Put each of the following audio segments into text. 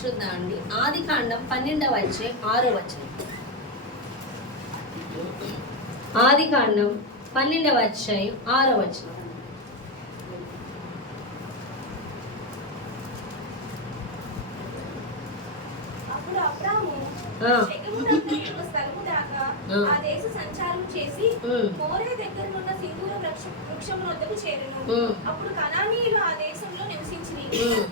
చూద్దామండి. ఆదికాండం 12వ అధ్యాయం 6వ వచనం. ఆదికాండం 12వ అధ్యాయం 6వ వచనం. అప్పుడు అబ్రాము స్థలము దాకా ఆ దేశ సంచారం చేసి మోరే దగ్గరనున్న సింధూర వృక్షము వద్దకు చేరెను. అప్పుడు కనానీయులు ఆ దేశంలో నివసించిరి.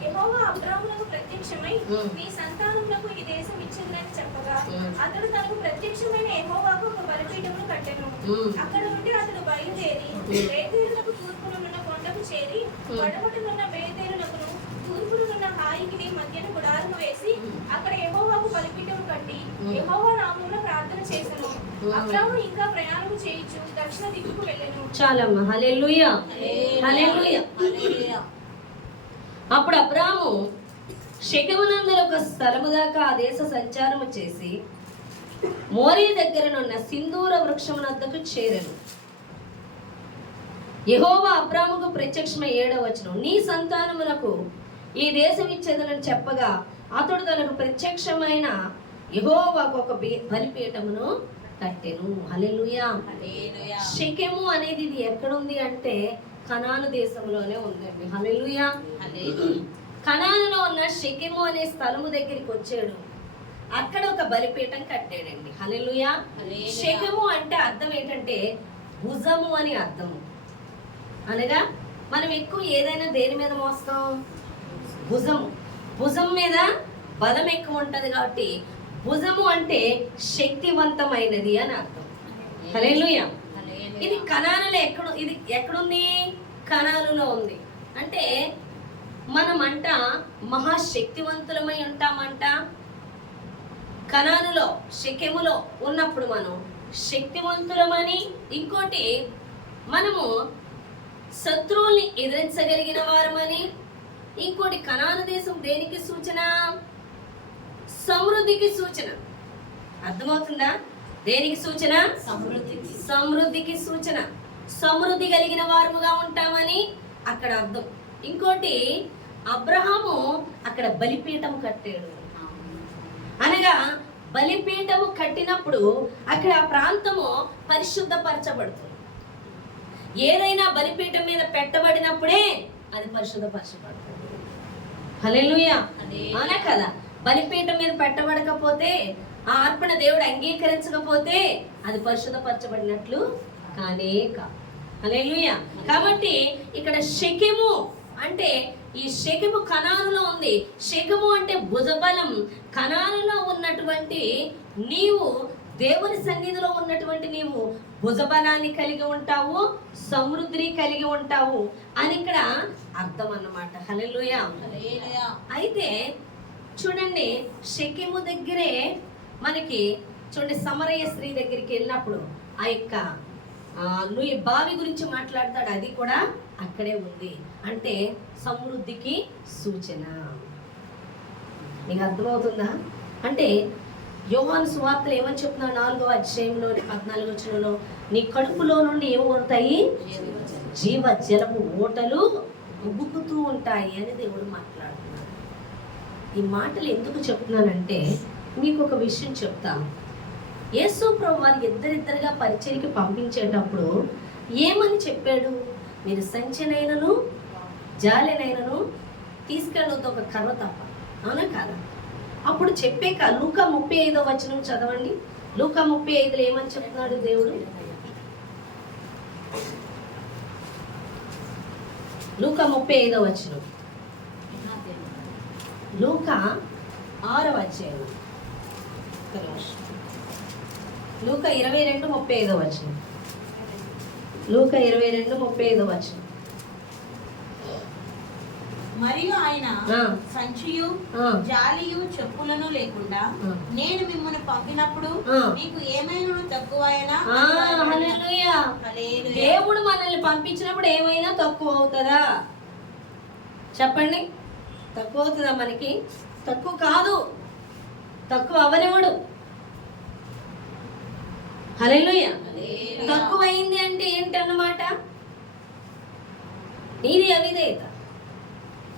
యెహోవా అబ్రామునకు ప్రత్యక్షమై నీ సంతానమునకు ఈ దేశం ఇచ్చిందని చెప్పగా అతడు తనకు ప్రత్యక్షమైన యెహోవాకు ఒక బలిపీఠమును కట్టెను. అక్కడ నుండి అతడు బయలుదేరి బేతేలునకు తూర్పునున్న కొండకు చేరి వడమటునున్న బేతేలునకును తూర్పునున్న హాయికి మధ్యన గుడారము వేసి అక్కడ యెహోవాకు బలిపీఠము కట్టి యెహోవా నామమున ప్రార్థన చేసెను. అబ్రాము ఇంకా ప్రయాణం చేయుచు దక్షిణ దిక్కుకు వెళ్ళెను. చాలమ్మా. హల్లెలూయా, హల్లెలూయా. అప్పుడు అబ్రాము షెకెమునందు ఒక స్థలము దాకా ఆ దేశ సంచారము చేసి మోరీ దగ్గరనున్న సింధూర వృక్షము వద్దకు చేరెను. యెహోవా అబ్రాముకు ప్రత్యక్షమై 7వ వచనం, నీ సంతానమునకు ఈ దేశం ఇచ్చేదనని చెప్పగా అతడు తనకు ప్రత్యక్షమైన యెహోవాకు ఒక బలిపీఠమును కట్టెను. హల్లెలూయా. షెకెము అనేది ఇది ఎక్కడుంది అంటే కనాను దేశంలోనే ఉందండి. హల్లెలూయా. కనానులో ఉన్న షెకెము అనే స్థలము దగ్గరికి వచ్చాడు. అక్కడ ఒక బలిపీఠం కట్టాడండి. హల్లెలూయా. షెకెము అంటే అర్థం ఏంటంటే భుజము అని అర్థము. అనగా మనం ఎక్కువ ఏదైనా దేని మీద మోస్తాం? భుజము. భుజం మీద బలం ఎక్కువ ఉంటది కాబట్టి భుజము అంటే శక్తివంతమైనది అని అర్థం. హల్లెలూయా. ఇది కనానులో ఇది ఎక్కడుంది? కనానులో ఉంది. అంటే మనమంట మహాశక్తివంతులమై ఉంటామంట. కనానులో షెకెములో ఉన్నప్పుడు మనం శక్తివంతులమని, ఇంకోటి మనము శత్రువుల్ని ఎదిరించగలిగిన వారమని, ఇంకోటి కనాను దేశం దేనికి సూచన? సమృద్ధికి సూచన. అర్థమవుతుందా? దేనికి సూచన? సమృద్ధికి సూచన. సమృద్ధి కలిగిన వారముగా ఉంటామని అక్కడ అర్థం. ఇంకోటి అబ్రహాము అక్కడ బలిపీఠం కట్టాడు. అనగా బలిపీఠము కట్టినప్పుడు అక్కడ ఆ ప్రాంతము పరిశుద్ధపరచబడుతుంది. ఏదైనా బలిపీఠం మీద పెట్టబడినప్పుడే అది పరిశుద్ధపరచబడుతుంది. హల్లెలూయా. అవునా కదా? బలిపీఠం మీద పెట్టబడకపోతే, ఆ అర్పణ దేవుడు అంగీకరించకపోతే అది పరిశుద్ధపరచబడినట్లు కానే కాదు. హల్లెలూయా. కాబట్టి ఇక్కడ షెకెము అంటే ఈ షెకెము కనానులో ఉంది. షెకెము అంటే భుజబలం. కనానులో ఉన్నటువంటి నీవు, దేవుని సన్నిధిలో ఉన్నటువంటి నీవు భుజబలాన్ని కలిగి ఉంటావు, సమృద్ధిని కలిగి ఉంటావు అని ఇక్కడ అర్థం అన్నమాట. హల్లెలూయా. అయితే చూడండి, షెకెము దగ్గరే మనకి చూడండి సమరయ స్త్రీ దగ్గరికి వెళ్ళినప్పుడు ఆ యొక్క నువ్వు బావి గురించి మాట్లాడతాడు. అది కూడా అక్కడే ఉంది. అంటే సమృద్ధికి సూచన. నీకు అర్థమవుతుందా? అంటే యోహాను సువార్తలు ఏమని చెప్తున్నాడు? 4వ అధ్యాయంలో 14వ వచనంలో నీ కడుపులో నుండి ఏమి ఉంటాయి? జీవ జలపు ఓటలు ఉబ్బుకుతూ ఉంటాయి అని దేవుడు మాట్లాడుతున్నాడు. ఈ మాటలు ఎందుకు చెప్తున్నానంటే మీకు ఒక విషయం చెప్తాను. యేసు ప్రభు వారు ఇద్దరిద్దరుగా పరిచర్యకి పంపించేటప్పుడు ఏమని చెప్పాడు? మీరు సంచినైనను జాలెనైనను తీసుకెళ్ళొద్దు, ఒక కర్ర తప్ప. అవునా కాదా? అప్పుడు చెప్పాక లూకా 35వ వచనం చదవండి. లూకా 35లో ఏమని చెప్తున్నాడు దేవుడు? లూకా 35వ వచనం. లూకా 6వ అధ్యాయం. లూకా 22:35 వచనం. లూకా 22:35 వచనం. మరియు ఆయన సంచియు జాలియు చెప్పులను లేకుండా నేను మిమ్మల్ని పంపినప్పుడు మీకు ఏమైనా తక్కువైనా. హల్లెలూయా. దేవుడు మనల్ని పంపించినప్పుడు ఏమైనా తక్కువ అవుతుందా? చెప్పండి. తక్కువ అవుతుందా? మనకి తక్కువ కాదు. తక్కువ అవనివాడు. హల్లెలూయా. తక్కువైంది అంటే ఏంటన్నమాట? నీది అవిధేయత.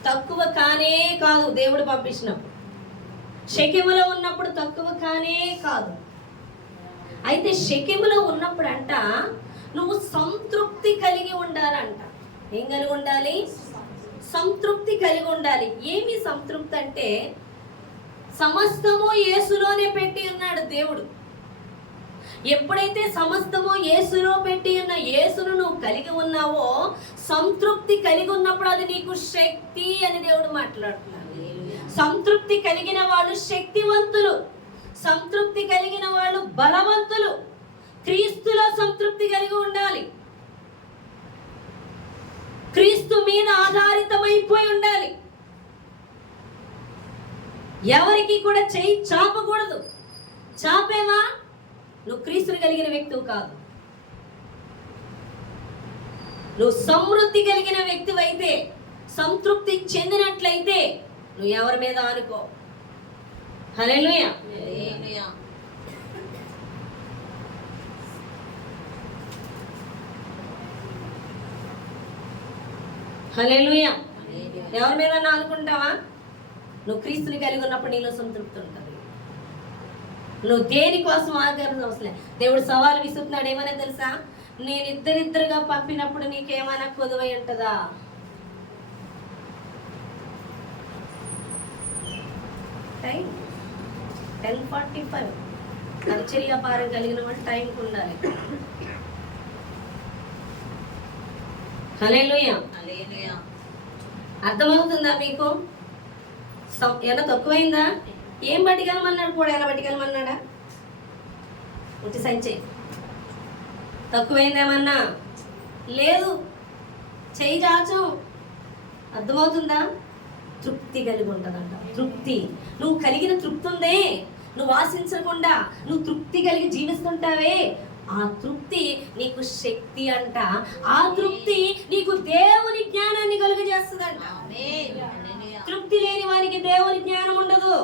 తక్కువ కానే కాదు. దేవుడు పంపించినప్పుడు షెకెములో ఉన్నప్పుడు తక్కువ కానే కాదు. అయితే షెకెములో ఉన్నప్పుడు అంట నువ్వు సంతృప్తి కలిగి ఉండాలంట. ఏం కలిగి ఉండాలి? సంతృప్తి కలిగి ఉండాలి. ఏమి సంతృప్తి అంటే సమస్తము యేసులోనే పెట్టి ఉన్నాడు దేవుడు. ఎప్పుడైతే సమస్తము యేసులో పెట్టి ఉన్న యేసును నువ్వు కలిగి ఉన్నావో, సంతృప్తి కలిగి ఉన్నప్పుడు అది నీకు శక్తి అని దేవుడు మాట్లాడుతున్నాడు. సంతృప్తి కలిగిన వాళ్ళు శక్తివంతులు, సంతృప్తి కలిగిన వాళ్ళు బలవంతులు. క్రీస్తులో సంతృప్తి కలిగి ఉండాలి. క్రీస్తు మీద ఆధారితమైపోయి ఉండాలి. ఎవరికి కూడా చెయ్యి చాపకూడదు. చాపేవా నువ్వు క్రీస్తుని కలిగిన వ్యక్తివి కాదు. నువ్వు సమృద్ధి కలిగిన వ్యక్తివైతే, సంతృప్తి చెందినట్లయితే నువ్వు ఎవరి మీద ఆనుకో. హల్లెలూయా. హల్లెలూయా. ఎవరి మీద అనుకుంటావా? నువ్వు క్రీస్తుని కలిగి ఉన్నప్పుడు నీలో సంతృప్తి ఉంటుంది. నువ్వు దేనికోసం ఆగ్రహం అవసరం. దేవుడు సవాలు విసురుతున్నాడు. ఏమైనా తెలుసా? నేను ఇద్దరిద్దరుగా పంపినప్పుడు నీకేమైనా కొదువై ఉంటుందా? టైం 10:45. పరిచర్యాపారం కలిగిన వాళ్ళు టైంకి ఉండాలి. హల్లెలూయా. అర్థమవుతుందా మీకు? ఏమైనా తక్కువైందా? ఏం పట్టుకెళ్ళమన్నాడు? కూడా ఎలా పట్టుకెళ్ళమన్నాడా? ఉట్టి సంచే. తక్కువైందేమన్నా? లేదు. చెయ్యి చాచం. అర్థమవుతుందా? తృప్తి కలిగి ఉంటుందంట. తృప్తి. నువ్వు కలిగిన తృప్తి ఉందే, నువ్వు ఆశించకుండా నువ్వు తృప్తి కలిగి జీవిస్తుంటావే, ఆ తృప్తి నీకు శక్తి అంట. ఆ తృప్తి నీకు దేవుని జ్ఞానాన్ని కలుగజేస్తుందంట. తృప్తి లేని వారికి దేవుని జ్ఞానం ఉండదు.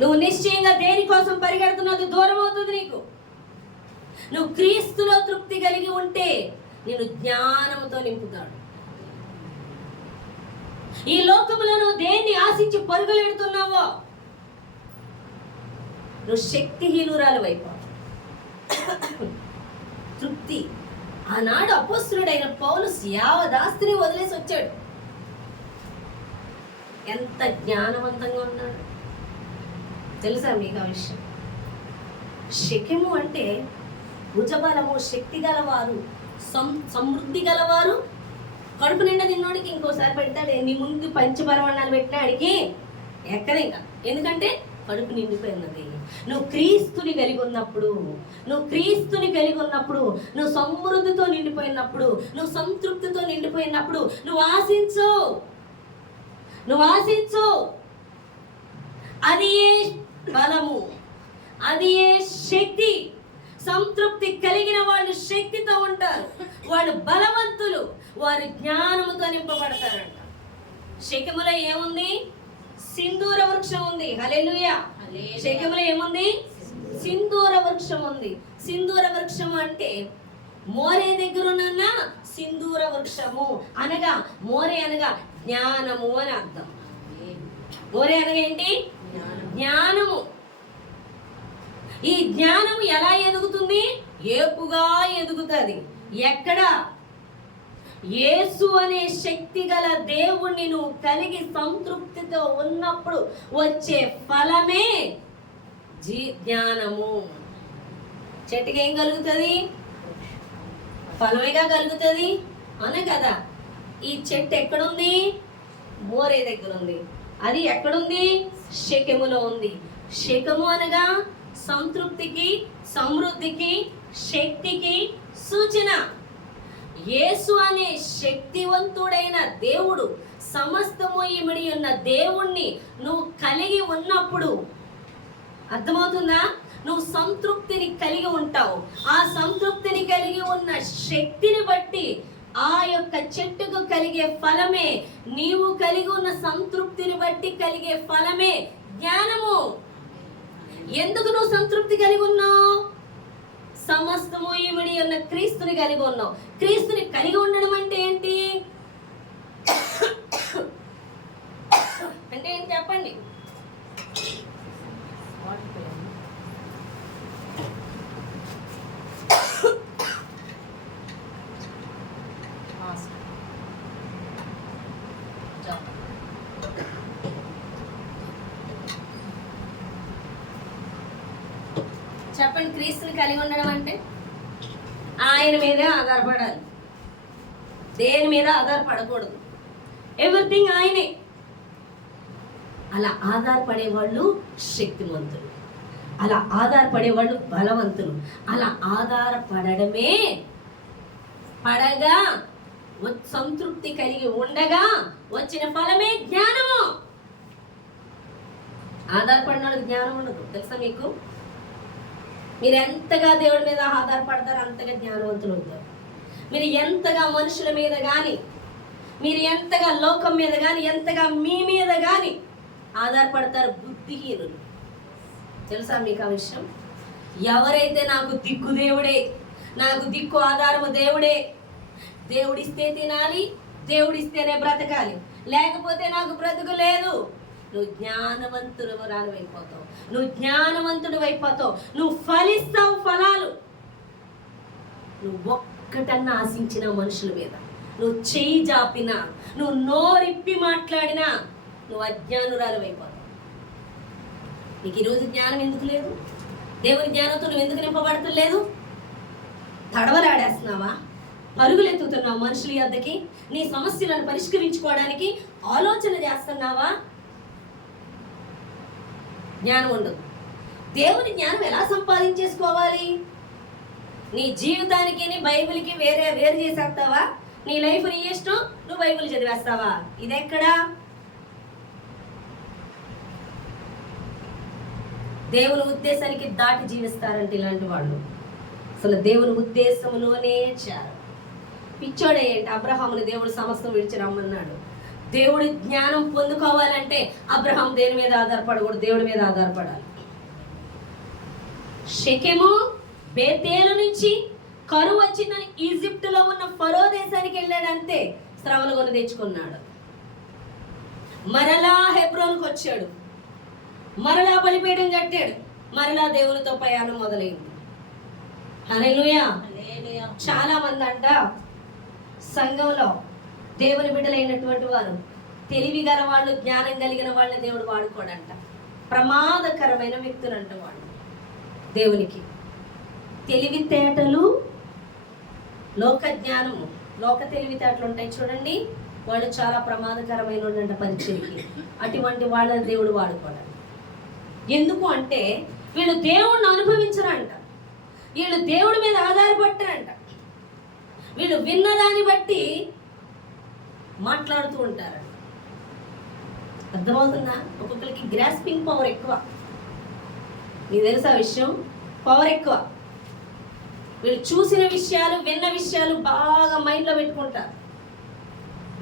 నువ్వు నిశ్చయంగా దేనికోసం పరిగెడుతున్నది దూరం అవుతుంది నీకు. నువ్వు క్రీస్తులో తృప్తి కలిగి ఉంటే నేను జ్ఞానంతో నింపుతాడు. ఈ లోకములో నువ్వు దేన్ని ఆశించి పరుగులెడుతున్నావో నువ్వు శక్తిహీనురాలు వైపు. తృప్తి. ఆనాడు అపోస్తలుడైన పౌలు యావదాస్తిని వదిలేసి వచ్చాడు. ఎంత జ్ఞానవంతంగా ఉన్నాడు తెలుసా మీకు ఆ విషయం? షెకెము అంటే భుజబలము, శక్తి గలవారు, సమృద్ధి గలవారు. కడుపు నిండా నిన్నోడికి ఇంకోసారి పెడతాడు. నీ ముందు పంచపరమాణాలు పెట్టినాడికి ఎక్కడ ఇంకా. ఎందుకంటే కడుపు నిండిపోయినది. నువ్వు క్రీస్తుని కలిగి ఉన్నప్పుడు, నువ్వు క్రీస్తుని కలిగి ఉన్నప్పుడు, నువ్వు సమృద్ధితో నిండిపోయినప్పుడు, నువ్వు సంతృప్తితో నిండిపోయినప్పుడు నువ్వు ఆశించు, నువ్వు ఆశించు. అది ఏ బలము, అది ఏ శక్తి. సంతృప్తి కలిగిన వాళ్ళు శక్తితో ఉంటారు, వాళ్ళు బలవంతులు, వారు జ్ఞానముతో నింపబడతారంట. షెకెములో ఏముంది? సింధూర వృక్షం ఉంది. హల్లెలూయా. షెకెములో ఏముంది? సింధూర వృక్షం ఉంది. సింధూర వృక్షం అంటే మోరే దగ్గర ఉన్న సింధూర వృక్షము అనగా, మోరే అనగా జ్ఞానము అని అర్థం. మోరే అనగా ఏంటి? జ్ఞానము. ఈ జ్ఞానము ఎలా ఎదుగుతుంది? ఏపుగా ఎదుగుతుంది. ఎక్కడ? యేసు అనే శక్తి గల దేవుణ్ణి నువ్వు కలిగి సంతృప్తితో ఉన్నప్పుడు వచ్చే ఫలమే జ్ఞానము. చెట్టుకి ఏం కలుగుతుంది? ఫలమేగా కలుగుతుంది, అనే కదా. ఈ చెట్టు ఎక్కడుంది? మోరే దగ్గర ఉంది. అది ఎక్కడుంది? షెకెములో ఉంది. షెకెము అనగా సంతృప్తికి, సమృద్ధికి, శక్తికి సూచన. యేసు అనే శక్తివంతుడైన దేవుడు, సమస్తము ఇమిడి ఉన్న దేవుణ్ణి నువ్వు కలిగి ఉన్నప్పుడు, అర్థమవుతుందా? నువ్వు సంతృప్తిని కలిగి ఉంటావు. ఆ సంతృప్తిని కలిగి ఉన్న శక్తిని బట్టి ఆ యొక్క చెట్టుకు కలిగే ఫలమే, నీవు కలిగి ఉన్న సంతృప్తిని బట్టి కలిగే ఫలమే జ్ఞానము. ఎందుకు నువ్వు సంతృప్తి కలిగి ఉన్నావు? సమస్తము ఇమిడి ఉన్న క్రీస్తుని కలిగి ఉన్నావు. క్రీస్తుని కలిగి ఉండడం అంటే ఏంటి? చెప్తాం. చెప్పండి, క్రీస్తుని కలిగి ఉండడం అంటే ఆయన మీదే ఆధారపడాలి, దేని మీద ఆధారపడకూడదు. ఎవ్రీథింగ్ ఆయనే. అలా ఆధారపడే వాళ్ళు శక్తివంతులు, అలా ఆధారపడే వాళ్ళు బలవంతులు. అలా ఆధారపడమే పడగా సంతృప్తి కలిగి ఉండగా వచ్చిన ఫలమే జ్ఞానము. ఆధారపడిన వాళ్ళకి జ్ఞానం ఉండదు, తెలుసా మీకు? మీరు ఎంతగా దేవుడి మీద ఆధారపడతారో అంతగా జ్ఞానవంతులు అవుతారు. మీరు ఎంతగా మనుషుల మీద కానీ, మీరు ఎంతగా లోకం మీద కానీ, ఎంతగా మీ మీద కానీ ఆధారపడతారు బుద్ధిహీనులు. తెలుసా మీకు ఆ విషయం? ఎవరైతే నాకు దిక్కు దేవుడే, నాకు దిక్కు ఆధారము దేవుడే, దేవుడిస్తే తినాలి, దేవుడిస్తేనే బ్రతకాలి, లేకపోతే నాకు బ్రతుకు లేదు, నువ్వు జ్ఞానవంతుడు అయిపోతావు, నువ్వు జ్ఞానవంతుడు అయిపోతావు, నువ్వు ఫలిస్తావు ఫలాలు. నువ్వు ఒక్కటన్నా ఆశించిన మనుషుల మీద, నువ్వు చెయ్యి జాపినా, నువ్వు నోరిప్పి మాట్లాడినా నువ్వు అజ్ఞానురాలు అయిపోతావు. నీకు ఈరోజు జ్ఞానం ఎందుకు లేదు? దేవుని జ్ఞానంతో నువ్వు ఎందుకు నింపబడతలేదు? తడవలాడేస్తున్నావా? పరుగులు ఎత్తుతున్నావు మనుషుల యొద్దకి? నీ సమస్యలను పరిష్కరించుకోవడానికి ఆలోచన చేస్తున్నావా? జ్ఞానం ఉండదు. దేవుని జ్ఞానం ఎలా సంపాదించేసుకోవాలి? నీ జీవితానికి నీ బైబిల్కి వేరు చేసేస్తావా? నీ లైఫ్ నీ ఇష్టం, నువ్వు బైబిల్ చదివేస్తావా? ఇదెక్కడా? దేవుని ఉద్దేశానికి దాటి జీవిస్తారంటే ఇలాంటి వాళ్ళు అసలు దేవుని ఉద్దేశంలోనే చేరు. పిచ్చోడే ఏంటి? అబ్రహాముని దేవుడు సమస్తం విడిచి రమ్మన్నాడు. దేవుడి జ్ఞానం పొందుకోవాలంటే అబ్రహాం దేని మీద ఆధారపడకూడదు, దేవుడి మీద ఆధారపడాలి. షెకెము బేతేలు నుంచి కరువు వచ్చిందని ఈజిప్టులో ఉన్న ఫరో దేశానికి వెళ్ళాడంతే, శ్రమలు కొని తెచ్చుకున్నాడు. మరలా హెబ్రోన్కి వచ్చాడు, మరలా బలిపీఠం కట్టాడు, మరలా దేవునితో ప్రయాణం మొదలైంది. హల్లెలూయా. చాలా మంది అంట సంఘంలో దేవుని బిడ్డలైనటువంటి వారు, తెలివి గల వాళ్ళు, జ్ఞానం కలిగిన వాళ్ళని దేవుడు వాడుకోడంట. ప్రమాదకరమైన వ్యక్తులు అంట వాళ్ళు. దేవునికి తెలివితేటలు, లోక జ్ఞానము, లోక తెలివితేటలు ఉంటాయి చూడండి, వాళ్ళు చాలా ప్రమాదకరమైన వాళ్ళంట పరిచయకి. అటువంటి వాళ్ళని దేవుడు వాడుకోవడం. ఎందుకు అంటే వీళ్ళు దేవుణ్ణి అనుభవించరంట, వీళ్ళు దేవుడి మీద ఆధారపడ్డారంట, వీళ్ళు విన్నదాన్ని బట్టి మాట్లాడుతూ ఉంటారంట. అర్థమవుతుందా? ఒక్కొక్కరికి గ్రాస్పింగ్ పవర్ ఎక్కువ. మీకు తెలుసా విషయం? పవర్ ఎక్కువ. వీళ్ళు చూసిన విషయాలు, విన్న విషయాలు బాగా మైండ్లో పెట్టుకుంటారు.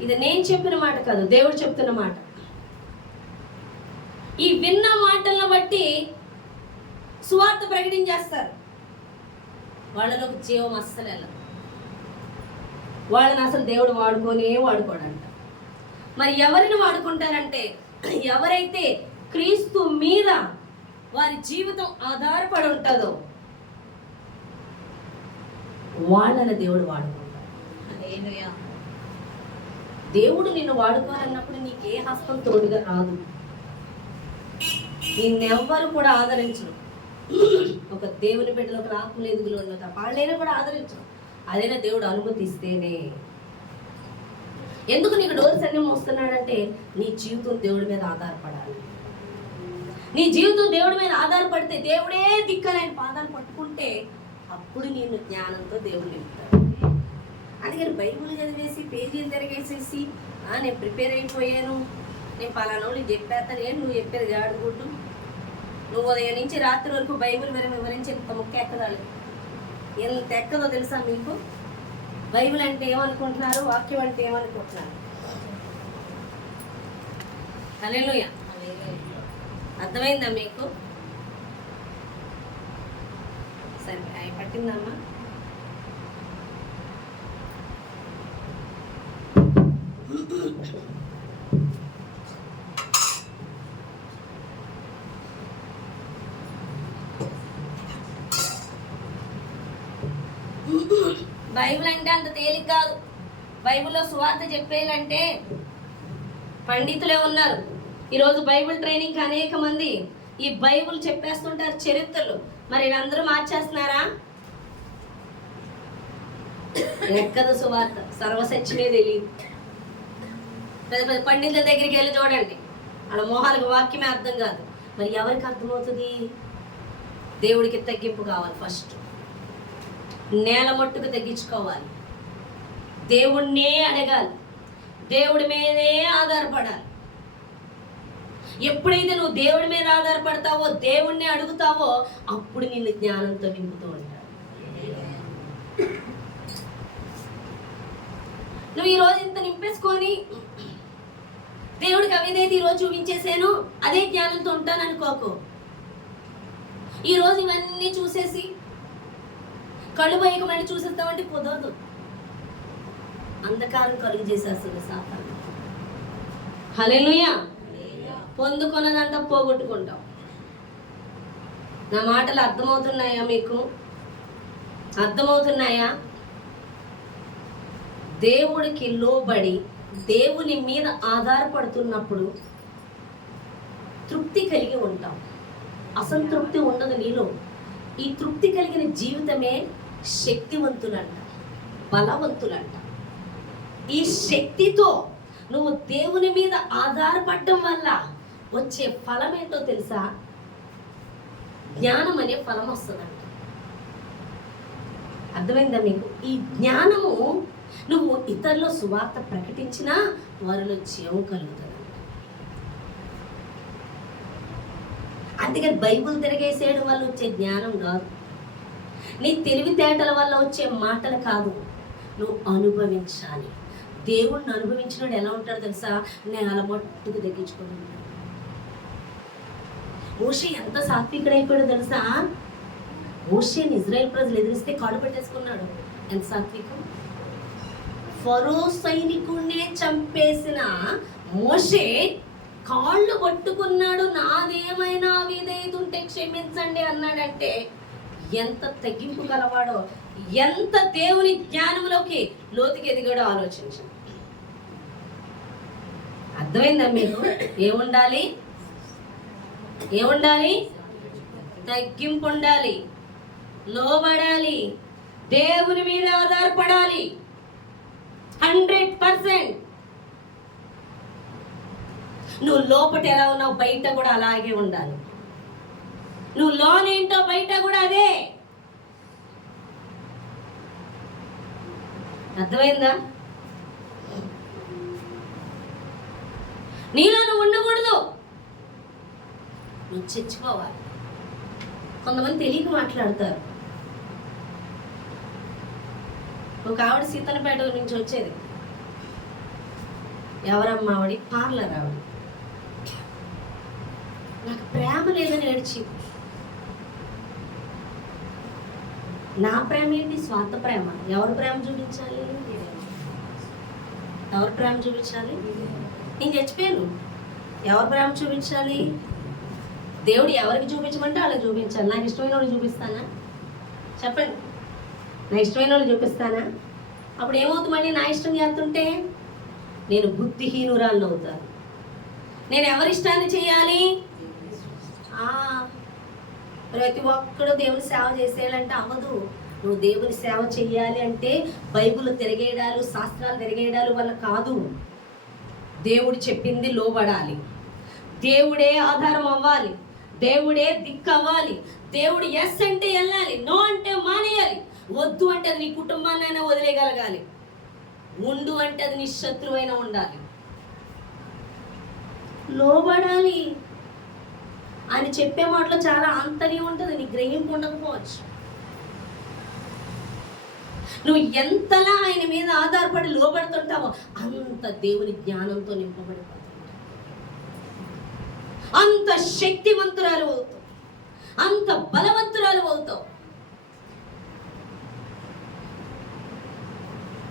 ఇది నేను చెప్పిన మాట కాదు, దేవుడు చెప్తున్న మాట. ఈ విన్న మాటలను బట్టి సువార్త ప్రకటించేస్తారు. వాళ్ళలోకి జీవం అస్సలు వెళ్ళదు. వాళ్ళని అసలు దేవుడు వాడుకోడంట. మరి ఎవరిని వాడుకుంటారంటే, ఎవరైతే క్రీస్తు మీద వారి జీవితం ఆధారపడి ఉంటుందో వాళ్ళని దేవుడు వాడుకుంటాడు. దేవుడు నిన్ను వాడుకోవాలన్నప్పుడు నీకే హస్తం తోడుగా రాదు, నిన్నెవ్వరు కూడా ఆదరించరు. ఒక దేవుని బిడ్డలో ఒక ఆత్మల ఎదుగులో ఉన్న వాళ్ళైనా కూడా ఆదరించరు. అదైనా దేవుడు అనుమతిస్తేనే. ఎందుకు నీకు డోర్స్ అన్నీ మోస్తున్నాడంటే నీ జీవితం దేవుడి మీద ఆధారపడాలి. నీ జీవితం దేవుడి మీద ఆధారపడితే, దేవుడే దిక్కని ఆయన పాదాలు పట్టుకుంటే అప్పుడు నేను జ్ఞానంతో దేవుడు నింపుతాడు. అందుకని బైబిల్ చదివేసి పేజీలు తిరగేసేసి నేను ప్రిపేర్ అయిపోయాను, నేను పలానా వాళ్ళు చెప్పేస్తాను, ఏం నువ్వు చెప్పేది గాడుగుడ్డు, నువ్వు ఉదయం నుంచి రాత్రి వరకు బైబిల్ వివరించి ఎంత ముక్క ఎక్కదాలి. ఎంత ఎక్కదో తెలుసా మీకు? బైబిల్ అంటే ఏమనుకుంటున్నారు? వాక్యం అంటే ఏమనుకుంటున్నారు? హల్లెలూయా. అర్థమైందా మీకు? సరే, అవి పట్టిందమ్మా. బైబిల్ అంటే అంత తేలిక కాదు. బైబిల్లో సువార్త చెప్పేయాలంటే పండితులే ఉన్నారు. ఈరోజు బైబిల్ ట్రైనింగ్ అనేక మంది ఈ బైబిల్ చెప్పేస్తుంటారు చరిత్రలు. మరి వీళ్ళందరూ మార్చేస్తున్నారా? ఎక్కదు సువార్త, సర్వసత్యమే తెలియదు. పెద్ద పెద్ద పండితుల దగ్గరికి వెళ్ళి చూడండి, వాళ్ళ మోహాలకు వాక్యమే అర్థం కాదు. మరి ఎవరికి అర్థమవుతుంది? దేవుడికి తగ్గింపు కావాలి. ఫస్ట్ నేల మట్టుకు తగ్గించుకోవాలి, దేవుణ్ణే అడగాలి, దేవుడి మీదే ఆధారపడాలి. ఎప్పుడైతే నువ్వు దేవుడి మీద ఆధారపడతావో, దేవుణ్ణి అడుగుతావో, అప్పుడు నిన్ను జ్ఞానంతో నింపుతూ ఉంటాడు. నువ్వు ఈరోజు ఇంత నింపేసుకొని దేవుడికి అవినేది ఈరోజు చూపించేసాను, అదే జ్ఞానంతో ఉంటాను అనుకోకు. ఈరోజు ఇవన్నీ చూసేసి కళ్ళు బయకమని చూసేస్తామంటే కుదరదు. అంధకారం కలుగు చేసేస్తుంది సాతాను. హల్లెలూయా. పొందుకున్నదంతా పోగొట్టుకుంటాం. నా మాటలు అర్థమవుతున్నాయా మీకు? అర్థమవుతున్నాయా? దేవుడికి లోబడి దేవుని మీద ఆధారపడుతున్నప్పుడు తృప్తి కలిగి ఉంటాం. అసంతృప్తి ఉండదు నీలో. ఈ తృప్తి కలిగిన జీవితమే శక్తివంతులంట, బలవంతులంట. ఈ శక్తితో నువ్వు దేవుని మీద ఆధారపడడం వల్ల వచ్చే ఫలం ఏంటో తెలుసా? జ్ఞానం అనే ఫలం వస్తుందంట. అర్థమైందా మీకు? ఈ జ్ఞానము నువ్వు ఇతరుల సువార్త ప్రకటించినా వారిలో జీవం కలుగుతుంది. అందుకని బైబుల్ తిరగేసేయడం వల్ల వచ్చే జ్ఞానం కాదు, నీ తెలివితేటల వల్ల వచ్చే మాటలు కాదు, నువ్వు అనుభవించాలి. దేవుణ్ణి అనుభవించినోడు ఎలా ఉంటాడో తెలుసా? నేల మట్టుకు దక్కించుకుని. మోషే ఎంత సాత్వికుడైపోయాడో తెలుసా? మోషేని ఇజ్రాయెల్ ప్రజలు ఎదిరిస్తే కాడు పెట్టేసుకున్నాడు. ఎంత సాత్వికం! ఫరో సైనికుడినే చంపేసిన మోషే కాళ్ళు పట్టుకున్నాడు. నాదేమైనా విధేయత ఉంటే క్షమించండి అన్నాడంటే ఎంత తగ్గింపు గలవాడో, ఎంత దేవుని జ్ఞానంలోకి లోతుకి ఎదిగాడో ఆలోచించండి. అర్థమైందా మీకు? ఏముండాలి? ఏముండాలి? తగ్గింపు ఉండాలి, లోబడాలి, దేవుని మీద ఆధారపడాలి 100%. నువ్వు లోపట ఎలా ఉన్నావు బయట కూడా అలాగే ఉండాలి. నువ్వు లోనేంటో బయట కూడా అదే. అర్థమైందా? నీలో నువ్వు ఉండకూడదు, నువ్వు చచ్చిపోవాలి. కొంతమంది తెలియక మాట్లాడతారు. ఒక ఆవిడ సీతనపేట నుంచి వచ్చేది. ఎవరమ్మా ఆవిడ? పార్లర్ ఆవిడ. నాకు ప్రేమ లేదని ఏడ్చింది. నా ప్రేమ ఏంటి? స్వార్థ ప్రేమ. ఎవరు ప్రేమ చూపించాలి? ఎవరు ప్రేమ చూపించాలి? నేను చచ్చిపోయాను. ఎవరు ప్రేమ చూపించాలి? దేవుడు ఎవరికి చూపించమంటే వాళ్ళకి చూపించాలి. నాకు ఇష్టమైన వాళ్ళు చూపిస్తానా? చెప్పండి. నా ఇష్టమైన వాళ్ళు చూపిస్తానా? అప్పుడు ఏమవుతుంది? మళ్ళీ నా ఇష్టం చేస్తుంటే నేను బుద్ధిహీనురాలను అవుతాను. నేను ఎవరి ఇష్టాన్ని చేయాలి? ప్రతి ఒక్కడు దేవుని సేవ చేసేయాలంటే అవ్వదు. నువ్వు దేవుని సేవ చేయాలి అంటే బైబిల్ తిరగేయడాలు, శాస్త్రాలు తిరగేయడాలు వల్ల కాదు. దేవుడు చెప్పింది లోబడాలి, దేవుడే ఆధారం అవ్వాలి, దేవుడే దిక్కు అవ్వాలి. దేవుడు ఎస్ అంటే వెళ్ళాలి, నో అంటే మానేయాలి. వద్దు అంటే అది నీ కుటుంబాన్నైనా వదిలేయగలగాలి, ఉండు అంటే అది నీ శత్రువైనా ఉండాలి. లోబడాలి అని చెప్పే మాటలో చాలా ఆంతర్యం ఉంటుంది, నీ గ్రహింపు ఉండకపోవచ్చు. నువ్వు ఎంతలా ఆయన మీద ఆధారపడి లోబడుతుంటావో అంత దేవుని జ్ఞానంతో నింపబడిపోతావు, అంత శక్తివంతురాలు అవుతావు, అంత బలవంతురాలు అవుతావు.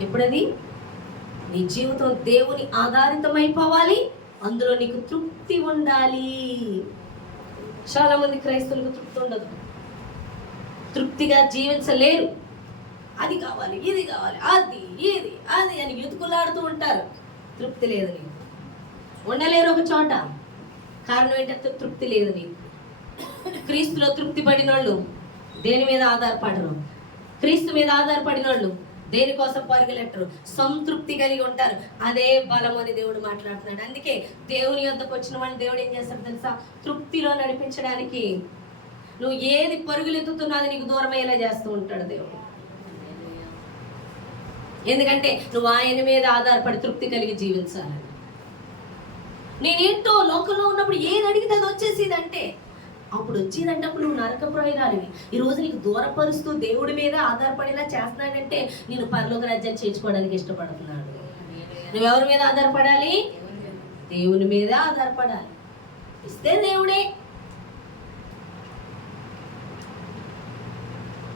ఎప్పుడది? నీ జీవితం దేవుని ఆధారితమైపోవాలి, అందులో నీకు తృప్తి ఉండాలి. చాలా మంది క్రైస్తవులకు తృప్తి ఉండదు, తృప్తిగా జీవించలేరు. అది కావాలి, ఇది కావాలి, అది ఇది అది అని ఎతుకులాడుతూ ఉంటారు. తృప్తి లేదు నీకు. ఉండలేరు ఒక చోట. కారణం ఏంటంటే తృప్తి లేదు నీకు. క్రీస్తులో తృప్తి పడిన వాళ్ళు దేని మీద ఆధారపడరు. క్రీస్తు మీద ఆధారపడిన వాళ్ళు దేనికోసం పరుగులెట్టరు, సంతృప్తి కలిగి ఉంటారు. అదే బలం అని దేవుడు మాట్లాడుతున్నాడు. అందుకే దేవుని యొద్దకు వచ్చిన వాళ్ళు దేవుడు ఏం చేస్తాడు తెలుసా? తృప్తిలో నడిపించడానికి నువ్వు ఏది పరుగులెత్తుతున్నది నీకు దూరం అయ్యేలా చేస్తూ ఉంటాడు దేవుడు. ఎందుకంటే నువ్వు ఆయన మీద ఆధారపడి తృప్తి కలిగి జీవించాలని. నేనేంటో లోకంలో ఉన్నప్పుడు ఏది అడిగితే అది వచ్చేసేదంటే అప్పుడు వచ్చేదంటే అప్పుడు నువ్వు నరకప్రాయురాలివి. ఈ రోజు నీకు దూరపరుస్తూ దేవుడి మీద ఆధారపడేలా చేస్తున్నాడంటే నేను పరలోక రాజ్యాన్ని చేర్చుకోవడానికి ఇష్టపడుతున్నాడు. నువ్వెవరి మీద ఆధారపడాలి? దేవుని మీద ఆధారపడాలి. ఇస్తే దేవుడే.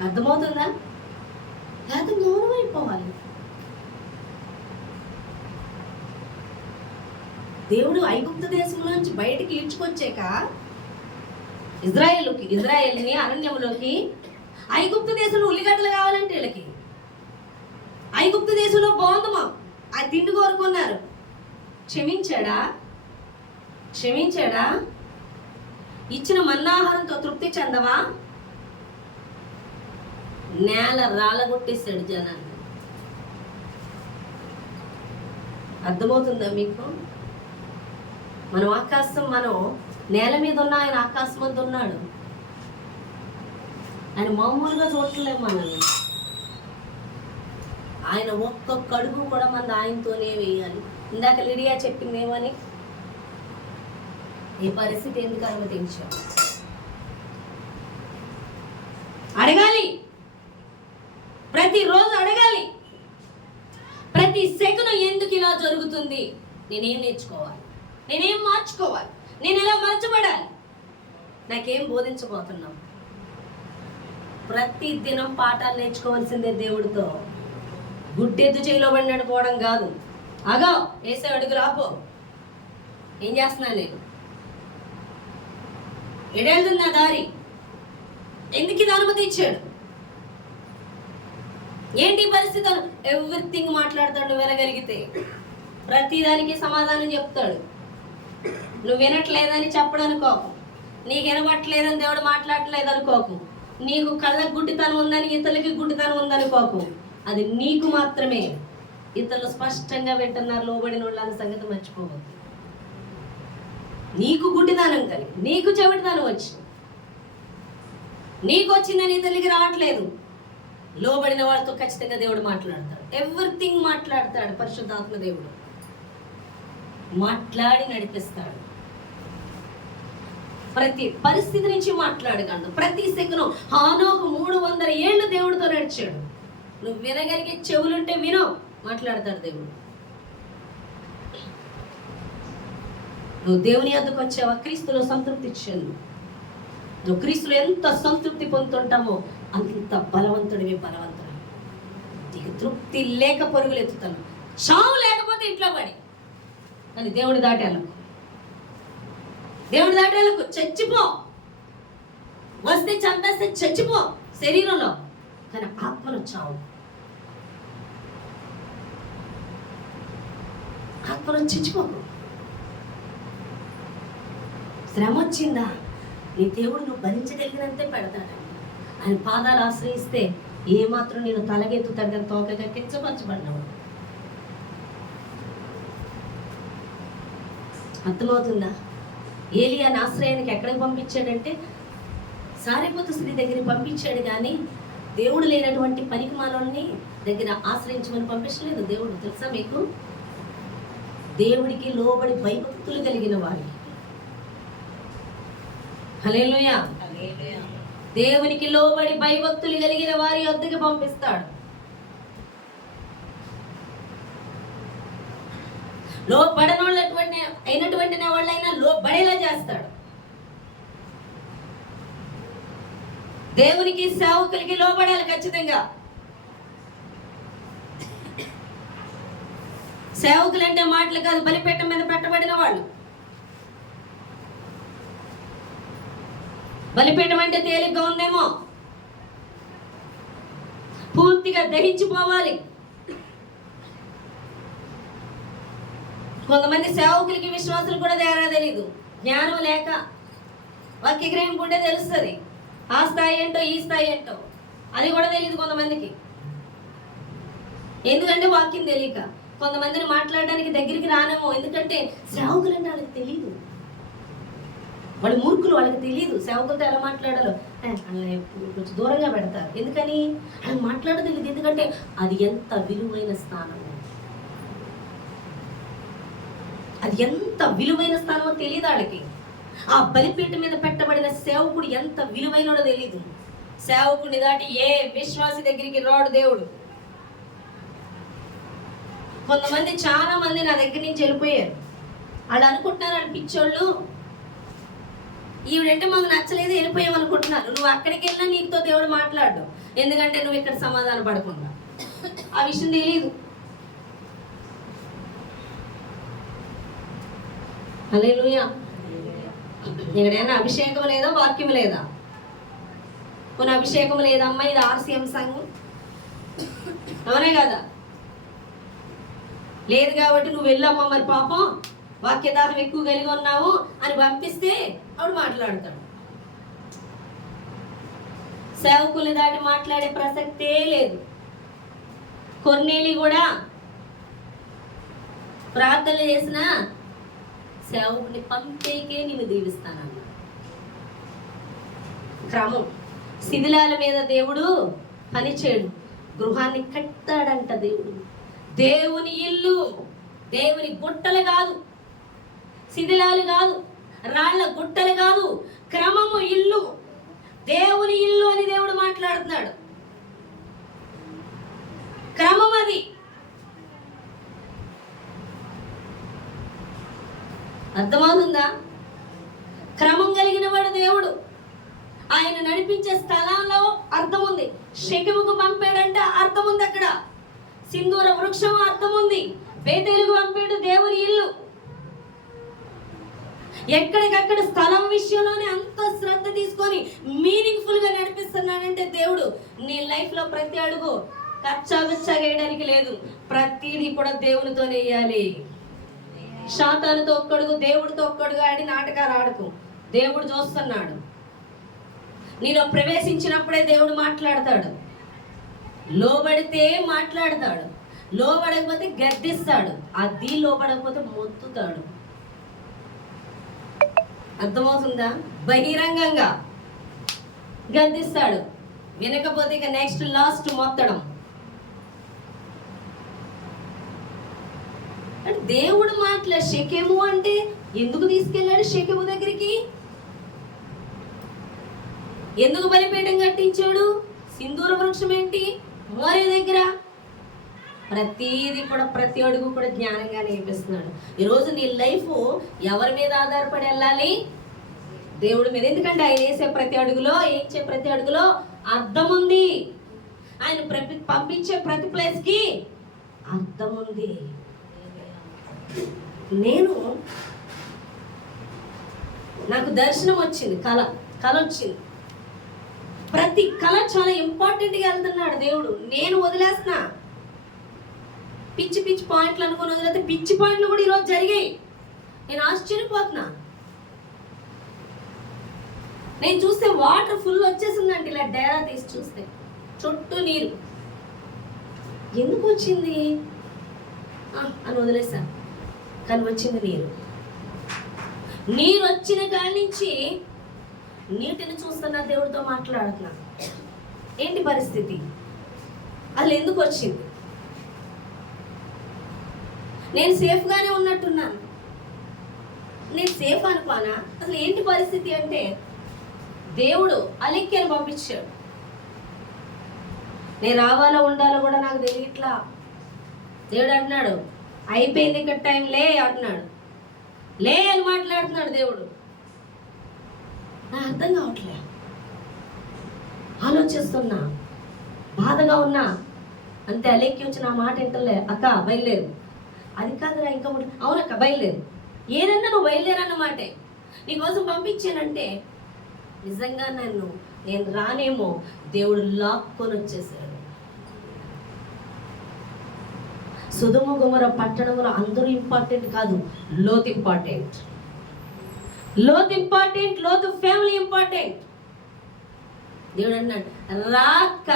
అర్థమవుతుందా? లేకపోతే మౌనం అయిపోవాలి. దేవుడు ఐగుప్తు దేశం నుంచి బయటికి ఈడ్చుకొచ్చాక ఇజ్రాయేల్ని అరణ్యంలోకి, ఐగుప్తు దేశంలో ఉల్లిగడ్డలు కావాలంటే వీళ్ళకి, ఐగుప్తు దేశంలో బాగుందమా ఆ తిండి కోరుకున్నారు. క్షమించాడా? ఇచ్చిన మన్నాహారంతో తృప్తి చెందవా? నేల రాళ్ళగొట్టేశాడు జనాన్ని. అర్థమవుతుందా మీకు? మనం నేల మీద ఉన్న ఆయన ఆకాశం మీద ఉన్నాడు. ఆయన మామూలుగా చూడట్లేదు మనల్ని. ఆయన ఒక్కొక్క అడుగు కూడా మన ఆయనతోనే వేయాలి. ఇందాక లిడియా చెప్పింది ఏమని? ఈ పరిస్థితి ఎందుకు అనుమతించావు? అడగాలి, ప్రతిరోజు అడగాలి. ప్రతి సెకను ఎందుకు ఇలా జరుగుతుంది? నేనేం నేర్చుకోవాలి? నేనేం మార్చుకోవాలి? నేను ఎలా మార్చబడాలి? నాకేం బోధించబోతున్నావు? ప్రతి దినం పాఠాలు నేర్చుకోవాల్సిందే దేవుడితో. గుడ్డెద్దు చేయిలో పడి నడుకోవడం కాదు. అగో వేసే అడుగులు ఆపో. ఏం చేస్తున్నాను నేను? ఎడేళ్తున్నా దారి? ఎందుకు ఇది అనుమతి ఇచ్చాడు? ఏంటి పరిస్థితి? ఎవ్రీథింగ్ మాట్లాడతాడు. నువ్వు వినగలిగితే ప్రతిదానికి సమాధానం చెప్తాడు. నువ్వు వినట్లేదని చెప్పడం అనుకోకు. నీకు వినబట్టలేదని దేవుడు మాట్లాడట్లేదు అనుకోకు. నీకు కళ్ళకు గుడ్డితనం ఉందని ఇతరులకి గుడ్డితనం ఉందనుకోకు. అది నీకు మాత్రమే. ఇతరులు స్పష్టంగా వింటున్నారు లోబడిన వాళ్ళ సంగతి మర్చిపోవద్దు. నీకు గుడ్డితనం కలిగి, నీకు చెవిటితనం వచ్చి, నీకు వచ్చిందని ఇతరులకి రావట్లేదు. లోబడిన వాళ్ళతో ఖచ్చితంగా దేవుడు మాట్లాడతాడు. ఎవ్రీథింగ్ మాట్లాడతాడు. పరిశుద్ధాత్మ దేవుడు మాట్లాడి నడిపిస్తాడు. ప్రతి పరిస్థితి నుంచి మాట్లాడగలడు. ప్రతి సెకను హానోకు 300 ఏళ్ళు దేవుడితో నడిచాడు. నువ్వు వినగలిగే చెవులుంటే వినో, మాట్లాడతాడు దేవుడు. నువ్వు దేవుని వద్దకు వచ్చావా? క్రీస్తులో సంతృప్తి ఇచ్చాను. నువ్వు క్రీస్తులో ఎంత సంతృప్తి పొందుతుంటామో అంత బలవంతుడివి. నీకు తృప్తి లేక పరుగులు ఎత్తుతాను. చావు లేకపోతే ఇంట్లో పడి, కానీ దేవుడి దాటేళ్ళకు చచ్చిపో. వస్తే చంపేస్తే చచ్చిపో శరీరంలో, కానీ ఆత్మలో చావు. ఆత్మలో చచ్చిపోకు. శ్రమ వచ్చిందా? నీ దేవుడు నువ్వు భరించగలిగినంతే పెడతాడు. ఆయన పాదాలు ఆశ్రయిస్తే ఏమాత్రం నేను తలగెత్తుతాడు, కానీ తోకగా కించపరచబడినవాడు. అర్థమవుతుందా? ఏలియాని ఆశ్రయానికి ఎక్కడికి పంపించాడంటే సారెపోతు స్త్రీ దగ్గరికి పంపించాడు, కానీ దేవుడు లేనటువంటి పనికి మానవుల్ని దగ్గర ఆశ్రయించమని పంపించలేదు దేవుడు. తెలుసా మీకు? దేవుడికి లోబడి భయభక్తులు కలిగిన వారికి, హల్లెలూయా, దేవునికి లోబడి భయభక్తులు కలిగిన వారి వద్దకు పంపిస్తాడు. అయినటువంటి వాళ్ళైనా లోబడేలా చేస్తాడు. దేవునికి సేవకులకి లోబడాలి ఖచ్చితంగా. సేవకులు అంటే మాటలు కాదు, బలిపీఠం మీద పెట్టబడిన వాళ్ళు. బలిపీఠం అంటే తేలిగ్గా ఉందేమో, పూర్తిగా దహించిపోవాలి. కొంతమంది సేవకులకి విశ్వాసులు కూడా తేడా తెలీదు. జ్ఞానం లేక, వాక్య గ్రహింపు ఉంటే తెలుస్తుంది. ఆ స్థాయి ఏంటో ఈ స్థాయి ఏంటో అది కూడా తెలియదు కొంతమందికి. ఎందుకంటే వాక్యం తెలియక. కొంతమందిని మాట్లాడడానికి దగ్గరికి రానేమో, ఎందుకంటే సేవకులు అంటే వాళ్ళకి తెలియదు. వాళ్ళు మూర్ఖులు, వాళ్ళకి తెలియదు సేవకులతో ఎలా మాట్లాడాలో. కొంచెం దూరంగా పెడతారు. ఎందుకని? అది మాట్లాడదు తెలియదు. ఎందుకంటే అది ఎంత విలువైన స్థానము, అది ఎంత విలువైన స్థానమో తెలియదు వాళ్ళకి. ఆ బలిపీఠ మీద పెట్టబడిన సేవకుడు ఎంత విలువైనడో తెలియదు. సేవకుడిని దాటి ఏ విశ్వాసి దగ్గరికి రాడు దేవుడు. కొంతమంది చాలా మంది నా దగ్గర నుంచి వెళ్ళిపోయారు. వాళ్ళు అనుకుంటున్నారు, వాళ్ళు పిచ్చోళ్ళు, ఈవిడంటే మాకు నచ్చలేదు వెళ్ళిపోయాం అనుకుంటున్నారు. నువ్వు అక్కడికి వెళ్ళినా నీతో దేవుడు మాట్లాడు. ఎందుకంటే నువ్వు ఇక్కడ సమాధాన పడకుండా. ఆ విషయం తెలియదు. హల్లెలూయా. ఇక్కడైనా అభిషేకం లేదా, వాక్యం లేదా? కొన్ని అభిషేకం లేదమ్మా, ఇది RCM సంఘం, అవునే కదా? లేదు కాబట్టి నువ్వు వెళ్ళమ్మా, మరి పాపం వాక్యదాహం ఎక్కువ కలిగి ఉన్నావు అని పంపిస్తే ఆవిడ మాట్లాడతాడు. సేవకుల్ని దాటి మాట్లాడే ప్రసక్తే లేదు. కొర్నేలి కూడా ప్రార్థన చేసిన సేవకుని పంపేకే నేను దీవిస్తానన్న క్రమం. శిథిలాల మీద దేవుడు పనిచేయడు, గృహాన్ని కట్టాడంట దేవుడు. దేవుని ఇల్లు, దేవుని గుట్టలు కాదు, శిథిలాలు కాదు, రాళ్ల గుట్టలు కాదు, క్రమము ఇల్లు, దేవుని ఇల్లు అని దేవుడు మాట్లాడుతున్నాడు. క్రమం అది. అర్థమవుతుందా? క్రమం కలిగిన వాడు దేవుడు. ఆయన నడిపించే స్థలంలో అర్థం ఉంది. షెకెముకు పంపాడంట, అర్థం ఉంది. అక్కడ సింధూర వృక్షం అర్థం ఉంది. బేతేలుకు పంపాడు, దేవుని ఇల్లు. ఎక్కడికక్కడ స్థలం విషయంలోనే అంత శ్రద్ధ తీసుకొని మీనింగ్ఫుల్ గా నడిపిస్తున్నాడంటే దేవుడు నీ లైఫ్ లో ప్రతి అడుగు కచ్చాబిచ్చా వేయడానికి లేదు. ప్రతిదీ కూడా దేవునితోనే వేయాలి. శాతానుతో ఒక్కడుగు, దేవుడితో ఒక్కడుగు ఆడి నాటకాలు ఆడుకు. దేవుడు చూస్తున్నాడు. నీలో ప్రవేశించినప్పుడే దేవుడు మాట్లాడతాడు. లోబడితే మాట్లాడతాడు, లోబడకపోతే గద్దిస్తాడు, అది లోబడకపోతే మొత్తుతాడు. అర్థమవుతుందా? బహిరంగంగా గద్దిస్తాడు. వినకపోతే ఇక నెక్స్ట్ లాస్ట్ మొత్తడం. అంటే దేవుడు మాటల షెకెము అంటే ఎందుకు తీసుకెళ్ళాడు? షెకెము దగ్గరికి ఎందుకు బలిపీఠం కట్టించాడు? సింధూర వృక్షం ఏంటి? మోరే దగ్గర. ప్రతిదీ కూడా, ప్రతి అడుగు కూడా జ్ఞానంగా నేర్పిస్తున్నాడు. ఈరోజు నీ లైఫ్ ఎవరి మీద ఆధారపడి వెళ్ళాలి? దేవుడి మీద. ఎందుకంటే ఆయన వేసే ప్రతి అడుగులో, ఏంచే ప్రతి అడుగులో అర్థం ఉంది. ఆయన పంపించే ప్రతి ప్లేస్కి అర్థం ఉంది. నాకు దర్శనం వచ్చింది, కళ వచ్చింది. ప్రతి కళ చాలా ఇంపార్టెంట్గా వెళ్తున్నాడు దేవుడు. నేను వదిలేస్తున్నా. పిచ్చి పిచ్చి పాయింట్లు అనుకుని వదిలేస్తే పిచ్చి పాయింట్లు కూడా ఈరోజు జరిగాయి. నేను ఆశ్చర్యపోతున్నా. నేను చూస్తే వాటర్ ఫుల్ వచ్చేసిందంటే, ఇలా డేరా తీసి చూస్తే చుట్టూ నీరు. ఎందుకు వచ్చింది అని వదిలేసా, కానీ వచ్చింది నీరు. నీరు వచ్చిన కాడి నుంచి నీటిని చూస్తున్నా, దేవుడితో మాట్లాడుతున్నా. ఏంటి పరిస్థితి? అసలు ఎందుకు వచ్చింది? నేను సేఫ్గానే ఉన్నట్టున్నాను. నేను సేఫ్ అనుకోనా? అసలు ఏంటి పరిస్థితి అంటే, దేవుడు అలెక్కిని పంపించాడు. నేను రావాలో ఉండాలో కూడా నాకు తెలియట్లా. దేవుడు అంటున్నాడు, అయిపోయింది ఇక్కడ టైం, లే అంటున్నాడు. లే అని మాట్లాడుతున్నాడు దేవుడు. నాకు అర్థం కావట్లే. ఆలోచిస్తున్నా, బాధగా ఉన్నా. అంతే, అలెక్కి వచ్చి నా మాట వింటలే. అక్క బయలుదేరు. అది కాదురా, ఇంకా అవునక్క బయలుదేరు. ఏదన్నా నువ్వు బయలుదేరన్నమాటే. నీకోసం పంపించానంటే నిజంగా నేను రానేమో, దేవుడు లాక్కొని వచ్చేసాడు. సొదొమ గొమొర్రా పట్టణంలో అందరూ ఇంపార్టెంట్ కాదు, లోతు ఇంపార్టెంట్. లోతు ఇంపార్టెంట్, లోతు ఫ్యామిలీ ఇంపార్టెంట్. దేవుడు అన్నాడు రాక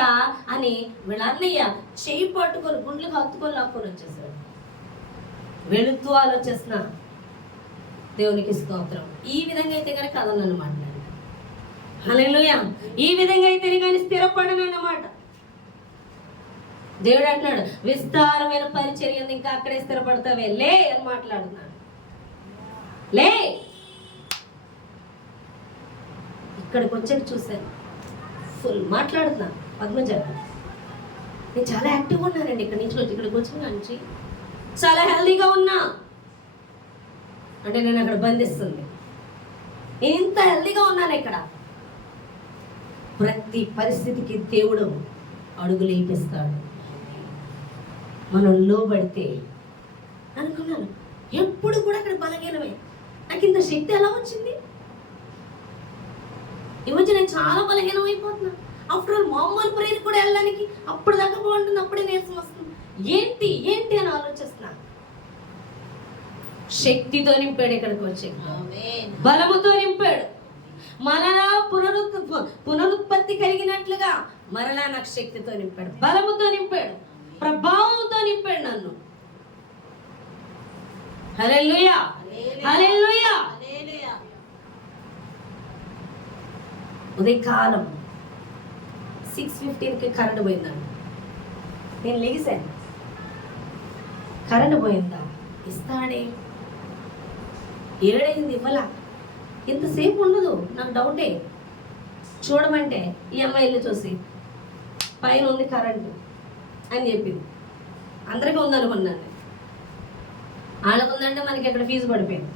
అని వీళ్ళ అన్నయ్య చేయి పట్టుకొని గుండ్లకు హత్తుకొని లాక్కొని వచ్చేసాడు. వెళుతూ ఆలోచిస్తున్నా. దేవునికి స్తోత్రం. ఈ విధంగా అయితే కనుక కథలను మాట్లాడు. హల్లెలూయా. ఈ విధంగా అయితే కానీ స్థిరపడనన్నమాట. దేవుడు అంటున్నాడు విస్తారమైన పరిచర్య ఉంది, ఇంకా అక్కడే స్థిరపడతావే, లే అని మాట్లాడుతున్నాడు. లే. ఇక్కడికి వచ్చాక చూశాను ఫుల్ మాట్లాడుతున్నా. పద్మజ నేను చాలా యాక్టివ్గా ఉన్నానండి. ఇక్కడికి వచ్చిన నుంచి చాలా హెల్దీగా ఉన్నా అంటే నేను అక్కడ బంధిస్తుంది. నేను ఇంత హెల్దీగా ఉన్నాను ఇక్కడ. ప్రతి పరిస్థితికి దేవుడు అడుగులు వేపిస్తాడు మనం లోబడితే. అనుకున్నాను ఎప్పుడు కూడా అక్కడ బలహీనమే. నాకు ఇంత శక్తి ఎలా వచ్చింది? ఈ మధ్య నేను చాలా బలహీనం అయిపోతున్నా. ఆఫ్టర్ ఆల్ మామూలు ప్రేయర్ కూడా వెళ్ళడానికి అప్పుడు దాకా బాగుంటుంది, అప్పుడే నీరసం వస్తుంది. ఏంటి ఏంటి అని ఆలోచిస్తున్నా. శక్తితో నింపాడు ఇక్కడికి వచ్చి, బలముతో నింపాడు. మరలా పునరుత్పత్తి కలిగినట్లుగా మరలా నాకు శక్తితో నింపాడు, బలముతో నింపాడు, ప్రభావంతో నింపాడు నన్ను. హల్లెలూయా, హల్లెలూయా. ఉదయకాలం 6:15కి కరెంట్ పోయిందండి. నేను లేచాను, కరెంట్ పోయిందా ఇస్తాడే, 7 అయింది ఇవ్వాల. ఇంతసేపు ఉండదు, నాకు డౌటే. చూడమంటే ఈ అమ్మాయిలు చూసి పైన ఉంది కరెంటు అని చెప్పింది. అందరికీ ఉందనుకున్నాను. వాళ్ళకు ఉందంటే మనకి ఎక్కడ ఫీజు పడిపోయింది.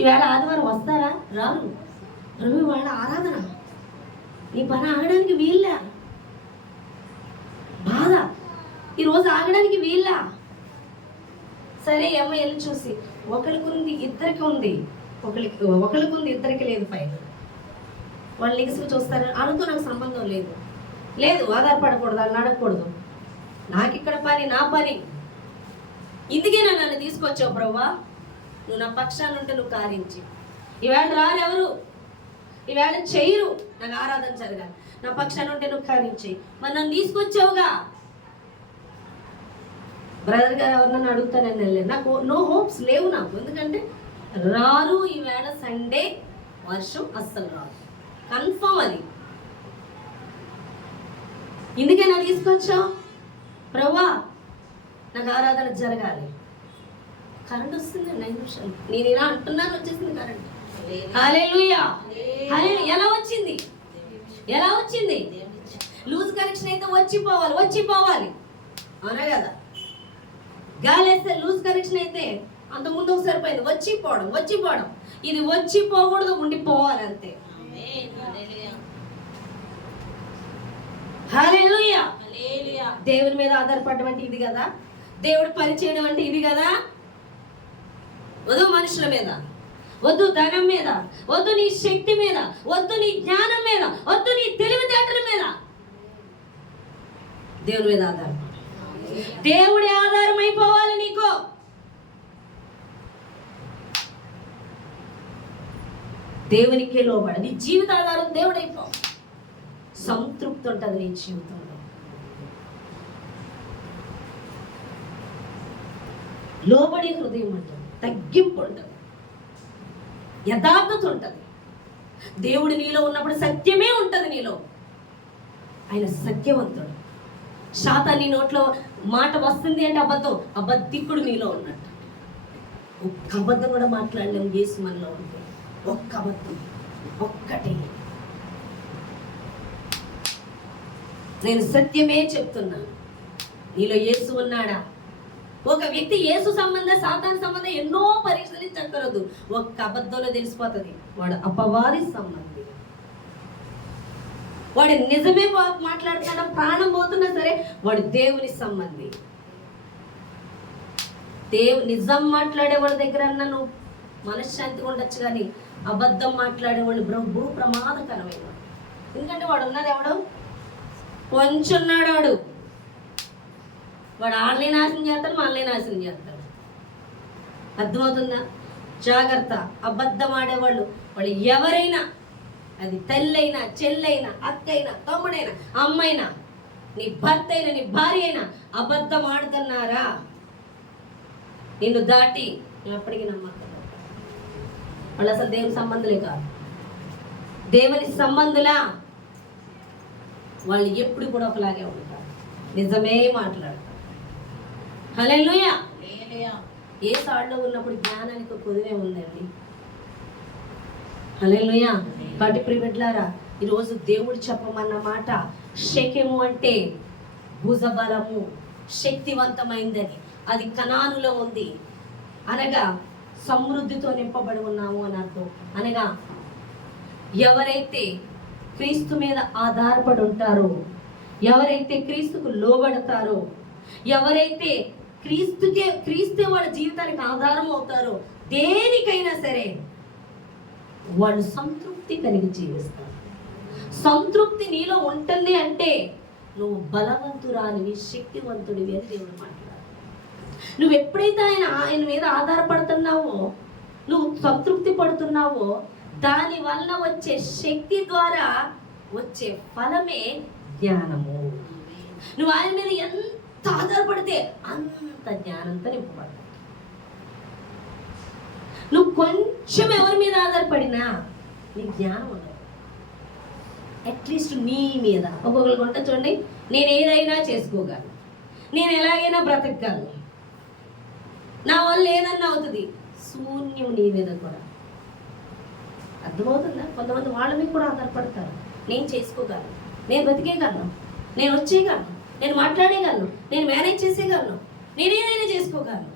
ఈవేళ ఆదివారం వస్తారా? రారు. రవి వాళ్ళ ఆరాధన, నీ పని ఆగడానికి వీల్లా, బాధ ఈరోజు ఆగడానికి వీల్లా. సరే అమ్మ వెళ్ళి చూసి ఒకరికి ఉంది ఇద్దరికి ఉంది, ఒకరికి ఉంది ఇద్దరికి లేదు. పైన వాళ్ళు లెగిసి చూస్తారు. వాళ్ళతో నాకు సంబంధం లేదు, లేదు ఆధారపడకూడదు, వాళ్ళని అడగకూడదు. నాకు ఇక్కడ పని, నా పని. ఇందుకే నన్ను తీసుకొచ్చావు ప్రభువా. నువ్వు నా పక్షాన్ని ఉంటే నువ్వు కారించి. ఈవేళ రారు ఎవరు, ఈవేళ చేయరు నాకు ఆరాధన జరగాలి. నా పక్షాన్ని ఉంటే నువ్వు కారించి. మరి నన్ను తీసుకొచ్చావుగా. బ్రదర్ గారు ఎవరినన్ను అడుగుతానని వెళ్ళాను. నాకు నో హోప్స్ లేవు నాకు. ఎందుకంటే రారు ఈవేళ సండే, వర్షం అస్సలు రాదు, కన్ఫర్మ్ అది. ఇందుకే నా తీసుకొచ్చావు ప్రభువా, నాకు ఆరాధన జరగాలి. కరెంట్ వస్తుంది 9 నిమిషాలు. నేను ఇలా అంటున్నాను, వచ్చేసింది కరెంట్. హల్లెలూయా. ఎలా వచ్చింది? ఎలా వచ్చింది? లూజ్ కనెక్షన్ అయితే వచ్చిపోవాలి, అవునా కదా? గాలి వేస్తే లూజ్ కనెక్షన్ అయితే అంత ముందు ఒకసారి పోయింది, వచ్చిపోవడం. ఇది వచ్చిపోకూడదు, ఉండిపోవాలి అంతే. హల్లెలూయా. దేవుని మీద ఆధారపడడం అంటే ఇది కదా, దేవుడు పని చేయడం అంటే ఇది కదా. వద్దు మనుషుల మీద, వద్దు ధనం మీద, వద్దు నీ శక్తి మీద, వద్దు నీ జ్ఞానం మీద, వద్దు నీ తెలివితేటల మీద. దేవుని మీద ఆధారపడ. దేవుడి ఆధారం అయిపోవాలి నీకు. దేవునికే లోబడ. నీ జీవిత ఆధారం దేవుడు అయిపో. సంతృప్తి ఉంటుంది నీ జీవితంలో. లోబడి హృదయం ఉంటుంది, తగ్గింపు ఉంటుంది, యథార్థత ఉంటుంది. దేవుడు నీలో ఉన్నప్పుడు సత్యమే ఉంటుంది నీలో. ఆయన సత్యవంతుడు. శాతాన్ని నోట్లో మాట వస్తుంది అంటే అబద్ధికుడు నీలో ఉన్నట్టు. ఒక్క అబద్ధం కూడా మాట్లాడలేము యేసు మనలో ఉంటే. ఒక్క అబద్ధం ఒక్కటే. నేను సత్యమే చెప్తున్నాను. నీలో యేసు ఉన్నాడా? ఒక వ్యక్తి యేసు సంబంధం సాతాను సంబంధం ఎన్నో పరీక్షలు చక్కరదు. ఒక్క అబద్ధంలో తెలిసిపోతుంది వాడు అపవాది సంబంధి. వాడు నిజమే మాట్లాడుతున్నా, ప్రాణం పోతున్నా సరే వాడు దేవుని సంబంధి. నిజం మాట్లాడేవాడి దగ్గర అన్నా నువ్వు మనశ్శాంతిగా ఉండొచ్చు, కానీ అబద్ధం మాట్లాడేవాడు బహు ప్రమాదకరమైన. ఎందుకంటే వాడు ఉన్నది ఎవడు? కొంచెన్నాడు వాడు. వాడు వాళ్ళని నాశనం చేస్తాడు, మనల్ని నాశనం చేస్తాడు. అర్థమవుతుందా? జాగ్రత్త. అబద్ధం ఆడేవాళ్ళు వాళ్ళు ఎవరైనా, అది తల్లైనా, చెల్లైనా, అక్కైనా, తమ్ముడైనా, అమ్మైనా, నీ భర్త అయినా, నీ భార్య అయినా అబద్ధం ఆడుతున్నారా, నిన్ను దాటి ఎప్పటికీ నమ్మకం. వాళ్ళు అసలు దేవుని సంబంధులే కాదు, దేవుని సంబంధులా. వాళ్ళు ఎప్పుడు కూడా ఒకలాగే ఉంటారు, నిజమే మాట్లాడతారు. హల్లెలూయా. ఏ సాడులో ఉన్నప్పుడు జ్ఞానానికి ఒక కొదువే ఉందండి. హల్లెలూయా. కాబట్టి ప్రియబిడ్డలారా, ఈరోజు దేవుడు చెప్పమన్న మాట, షెకెము అంటే భుజబలము, శక్తివంతమైందని. అది కనానులో ఉంది, అనగా సమృద్ధితో నింపబడి ఉన్నాము అని అర్థం. అనగా ఎవరైతే క్రీస్తు మీద ఆధారపడి ఉంటారో, ఎవరైతే క్రీస్తుకు లోబడతారో, ఎవరైతే క్రీస్తే వాళ్ళ జీవితానికి ఆధారం అవుతారో, దేనికైనా సరే వాళ్ళు సంతృప్తి కలిగి జీవిస్తారు. సంతృప్తి నీలో ఉంటుంది అంటే నువ్వు బలవంతురాలివి, శక్తివంతుడివి అని దేవుడు మాట్లాడారు. నువ్వు ఎప్పుడైతే ఆయన మీద ఆధారపడుతున్నావో, నువ్వు సంతృప్తి పడుతున్నావో, దాని వలన వచ్చే శక్తి ద్వారా వచ్చే ఫలమే జ్ఞానము. నువ్వు ఆయన మీద ఎంత ఆధారపడితే అంత జ్ఞానంతో నింపబడతావు. నువ్వు కొంచెం ఎవరి మీద ఆధారపడినా నీకు జ్ఞానం ఉండదు. అట్లీస్ట్ నీ మీద. ఒక్కొక్కరికి ఉంటే చూడండి, నేను ఏదైనా చేసుకోగలను, నేను ఎలాగైనా బ్రతకగలను, నా వల్ల ఏదన్నా అవుతుంది. శూన్యం నీ మీద కూడా. అర్థమవుతుందా? కొంతమంది వాళ్ళ మీద కూడా ఆధారపడతారు. నేను చేసుకోగలను, నేను బ్రతికేయగలను, నేను వచ్చేయగలను, నేను మాట్లాడేయగలను, నేను మేనేజ్ చేసేయగలను, నేనేదైనా చేసుకోగలను.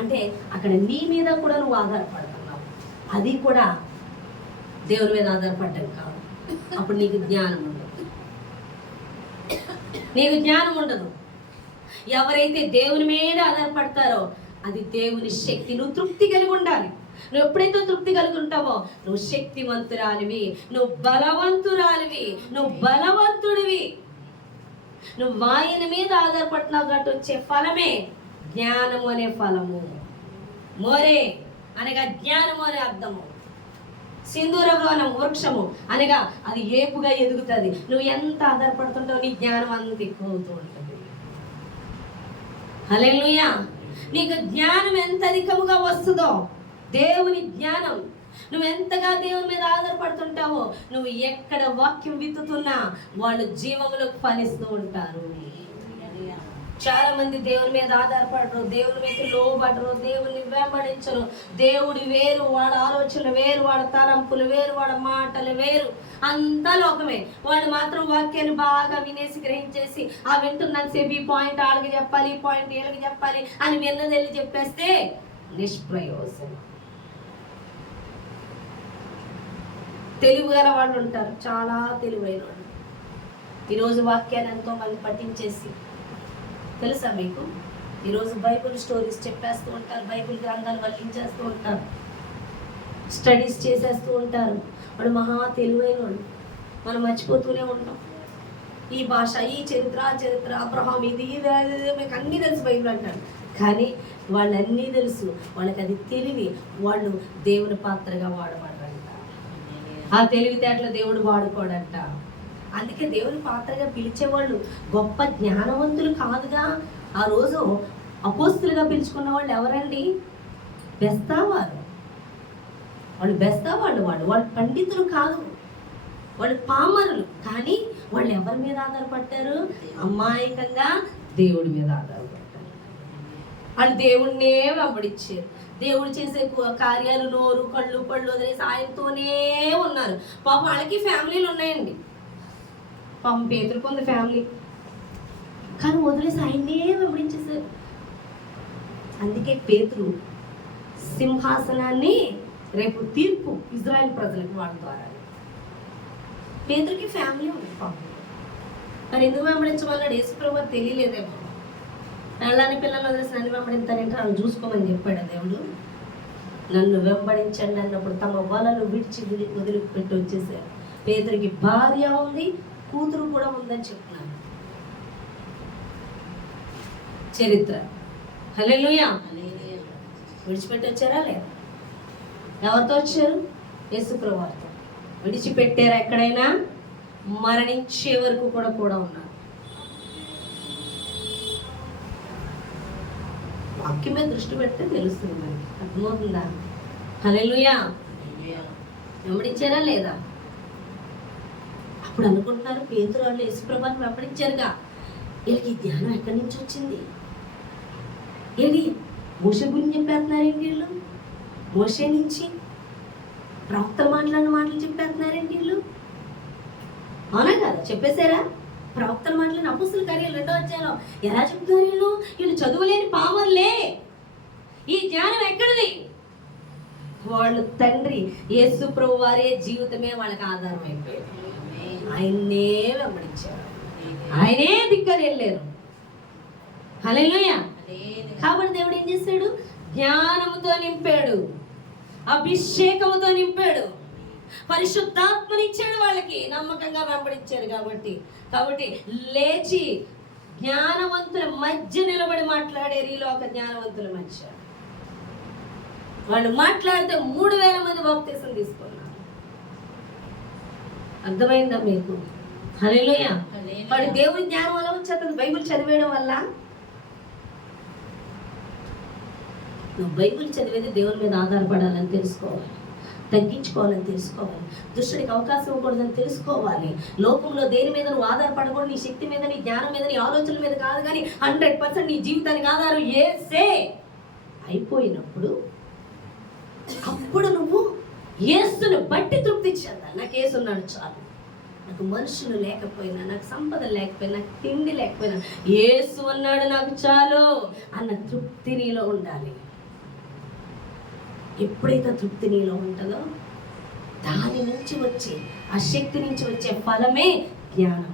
అంటే అక్కడ నీ మీద కూడా నువ్వు ఆధారపడుతున్నావు. అది కూడా దేవుని మీద ఆధారపడ్డం కాదు. అప్పుడు నీకు జ్ఞానం ఉండదు, నీకు జ్ఞానం ఉండదు. ఎవరైతే దేవుని మీద ఆధారపడతారో అది దేవుని శక్తి. నువ్వు తృప్తి కలిగి ఉండాలి. నువ్వు ఎప్పుడైతే తృప్తి కలిగి ఉంటావో నువ్వు శక్తివంతురాలివి, నువ్వు బలవంతురాలివి, నువ్వు బలవంతుడివి. నువ్వు ఆయన మీద ఆధారపడుతున్నావు కాబట్టి వచ్చే ఫలమే జ్ఞానము అనే ఫలము. మోరే అనగా జ్ఞానము అనే అర్థము. సింధూరవనం వృక్షము అనగా అది ఏపుగా ఎదుగుతుంది. నువ్వు ఎంత ఆధారపడుతుంటావు నీ జ్ఞానం అంత ఎక్కువ అవుతూ ఉంటుంది. హల్లెలూయా. నీకు జ్ఞానం ఎంత అధికముగా వస్తుందో, దేవుని జ్ఞానం, నువ్వు ఎంతగా దేవుని మీద ఆధారపడుతుంటావో, నువ్వు ఎక్కడ వాక్యం విత్తుతున్నా వాళ్ళు జీవములకు ఫలిస్తూ ఉంటారు. చాలా మంది దేవుని మీద ఆధారపడరు, దేవుని మీద లోబడరు, దేవుని వెంబడించరు. దేవుడి వేరు, వాళ్ళ ఆలోచనలు వేరు, వాళ్ళ తలంపులు వేరు, వాళ్ళ మాటలు వేరు, అంతా లోకమే. వాళ్ళు మాత్రం వాక్యాన్ని బాగా వినేసి గ్రహించేసి ఆ వింటున్నంతసేపు ఈ పాయింట్ వాళ్ళకి చెప్పాలి, ఈ పాయింట్ వీళ్ళకి చెప్పాలి అని విన్నదెళ్ళి చెప్పేస్తే నిష్ప్రయోజనం. తెలివిగల వాళ్ళు ఉంటారు, చాలా తెలివైన వాళ్ళు. ఈరోజు వాక్యాన్ని ఎంతో మంది పఠించేసి, తెలుసా మీకు, ఈరోజు బైబిల్ స్టోరీస్ చెప్పేస్తూ ఉంటారు, బైబిల్ గ్రంథాలు వల్లించేస్తూ ఉంటారు, స్టడీస్ చేసేస్తూ ఉంటారు. వాడు మహా తెలివైన వాళ్ళు. మనం మర్చిపోతూనే ఉంటాం. ఈ భాష, ఈ చరిత్ర, ఆ చరిత్ర, అబ్రహాం, ఇది మీకు అన్నీ తెలుసు బైబిల్ అంటారు. కానీ వాళ్ళన్నీ తెలుసు, వాళ్ళకి అది తెలివి. వాళ్ళు దేవుని పాత్రగా వాడబడ్డంట. ఆ తెలివితేటలు దేవుడు వాడుకోడంట. అందుకే దేవుని పాత్రగా పిలిచేవాళ్ళు గొప్ప జ్ఞానవంతులు కాదుగా. ఆ రోజు అపోస్తులుగా పిలుచుకున్న వాళ్ళు ఎవరండి? బెస్తావారు. వాళ్ళు బెస్తావాళ్ళు. వాళ్ళు పండితులు కాదు, వాళ్ళు పామరులు. కానీ వాళ్ళు ఎవరి మీద ఆధారపడ్డారు? అమాయకంగా దేవుడి మీద ఆధారపడ్డారు. వాళ్ళు దేవుడినే వెంబడించారు. దేవుడు చేసే కార్యాలు నోరు, కళ్ళు, పళ్ళు వదిలేసి ఆయనతోనే ఉన్నారు. పాపం వాళ్ళకి ఫ్యామిలీలు ఉన్నాయండి. పాపం పేతురుకు ఉంది ఫ్యామిలీ, కానీ వదిలేసి ఆయన్నే వెంబడించేశారు. అందుకే పేతురు సింహాసనాన్ని రేపు తీర్పు ఇజ్రాయెల్ ప్రజలకు వాళ్ళ ద్వారా. పేతురుకి ఫ్యామిలీ ఉంది పాపం. మరి ఎందుకు వెంబడించమన్నాడు? యేసుప్రభువు తెలియలేదేమో. నల్లని పిల్లలు వదిలేసి నన్ను వెంబడించారంటే నన్ను చూసుకోమని చెప్పాడు దేవుడు. నన్ను వెంబడించండి అన్నప్పుడు తమ వలలు విడిచి వదిలిపెట్టి వచ్చేసారు. పేతురికి భార్య ఉంది, కూతురు కూడా ఉందని చెప్తున్నాను. చరిత్ర. హల్లెలూయా. విడిచిపెట్టి వచ్చారా లేదా? ఎవరితో వచ్చారు? యేసుప్రభువుతో. విడిచిపెట్టారా ఎక్కడైనా? మరణించే వరకు కూడా ఉన్నారు. వాక్యం మీద దృష్టి పెడితే తెలుస్తుంది మనకి, అర్థమవుతుందా? హల్లెలూయా. వెంబడించారా లేదా? అప్పుడు అనుకుంటున్నారు పేతురు వాళ్ళు యేసుప్రభువుని వెంబడించారుగా, వీళ్ళకి ఈ ధ్యానం ఎక్కడి నుంచి వచ్చింది? ఏంటి మోషే గురించి చెప్పేస్తున్నారేంటి వీళ్ళు? మోషే నుంచి ప్రవక్తలు మాట్లాడిన మాటలు చెప్పేస్తున్నారేంటి వీళ్ళు? అవునా కదా? చెప్పేశారా? ప్రవక్తలు మాట్లాడిన అపొస్తలుల కార్యాలు 2వ అధ్యాయంలో ఎలా చెప్తున్నారు? వీళ్ళు చదువులేని పామర్లే. ఈ జ్ఞానం ఎక్కడిది? వాళ్ళు తండ్రి యేసు ప్రభు వారే జీవితమే వాళ్ళకి ఆధారం అయిపోయింది. ఆయన్నే వెంబడించారు, ఆయనే దిక్కని వెళ్ళారు. హల్లెలూయా. కాబట్టి దేవుడు ఏం చేశాడు? జ్ఞానముతో నింపాడు, అభిషేకముతో నింపాడు, పరిశుద్ధాత్మనిచ్చాడు. వాళ్ళకి నమ్మకంగా వెంబడించారు కాబట్టి లేచి జ్ఞానవంతుల మధ్య నిలబడి మాట్లాడేరు. ఈ లోక జ్ఞానవంతుల మధ్య వాళ్ళు మాట్లాడితే 3000 మంది బాప్తీసం తీసుకున్నారు. అర్థమైందా మీకు? హల్లెలూయా. వాడు దేవుని జ్ఞానం వల్ల వచ్చేది బైబిల్ చదివేయడం వల్ల. నువ్వు బైబిల్ చదివేది దేవుని మీద ఆధారపడాలని తెలుసుకోవాలి, తగ్గించుకోవాలని తెలుసుకోవాలి, దుష్టుడికి అవకాశం ఇవ్వకూడదని తెలుసుకోవాలి. లోకంలో దేని మీద నువ్వు ఆధారపడకూడదు. నీ శక్తి మీద, నీ జ్ఞానం మీద, నీ ఆలోచనల మీద కాదు, కానీ 100% నీ జీవితానికి ఆధారం యేసే అయిపోయినప్పుడు అప్పుడు నువ్వు యేసుని బట్టి తృప్తి చెందాలి. నాకు యేసు ఉన్నాడు చాలు, నాకు మనుషులు లేకపోయినా, నాకు సంపద లేకపోయినా, నాకు తిండి లేకపోయినా యేసు అన్నాడు నాకు చాలు అన్న తృప్తి నీలో ఉండాలి. ఎప్పుడైతే తృప్తి నీలో ఉంటుందో దాని నుంచి వచ్చే, ఆ శక్తి నుంచి వచ్చే ఫలమే జ్ఞానం.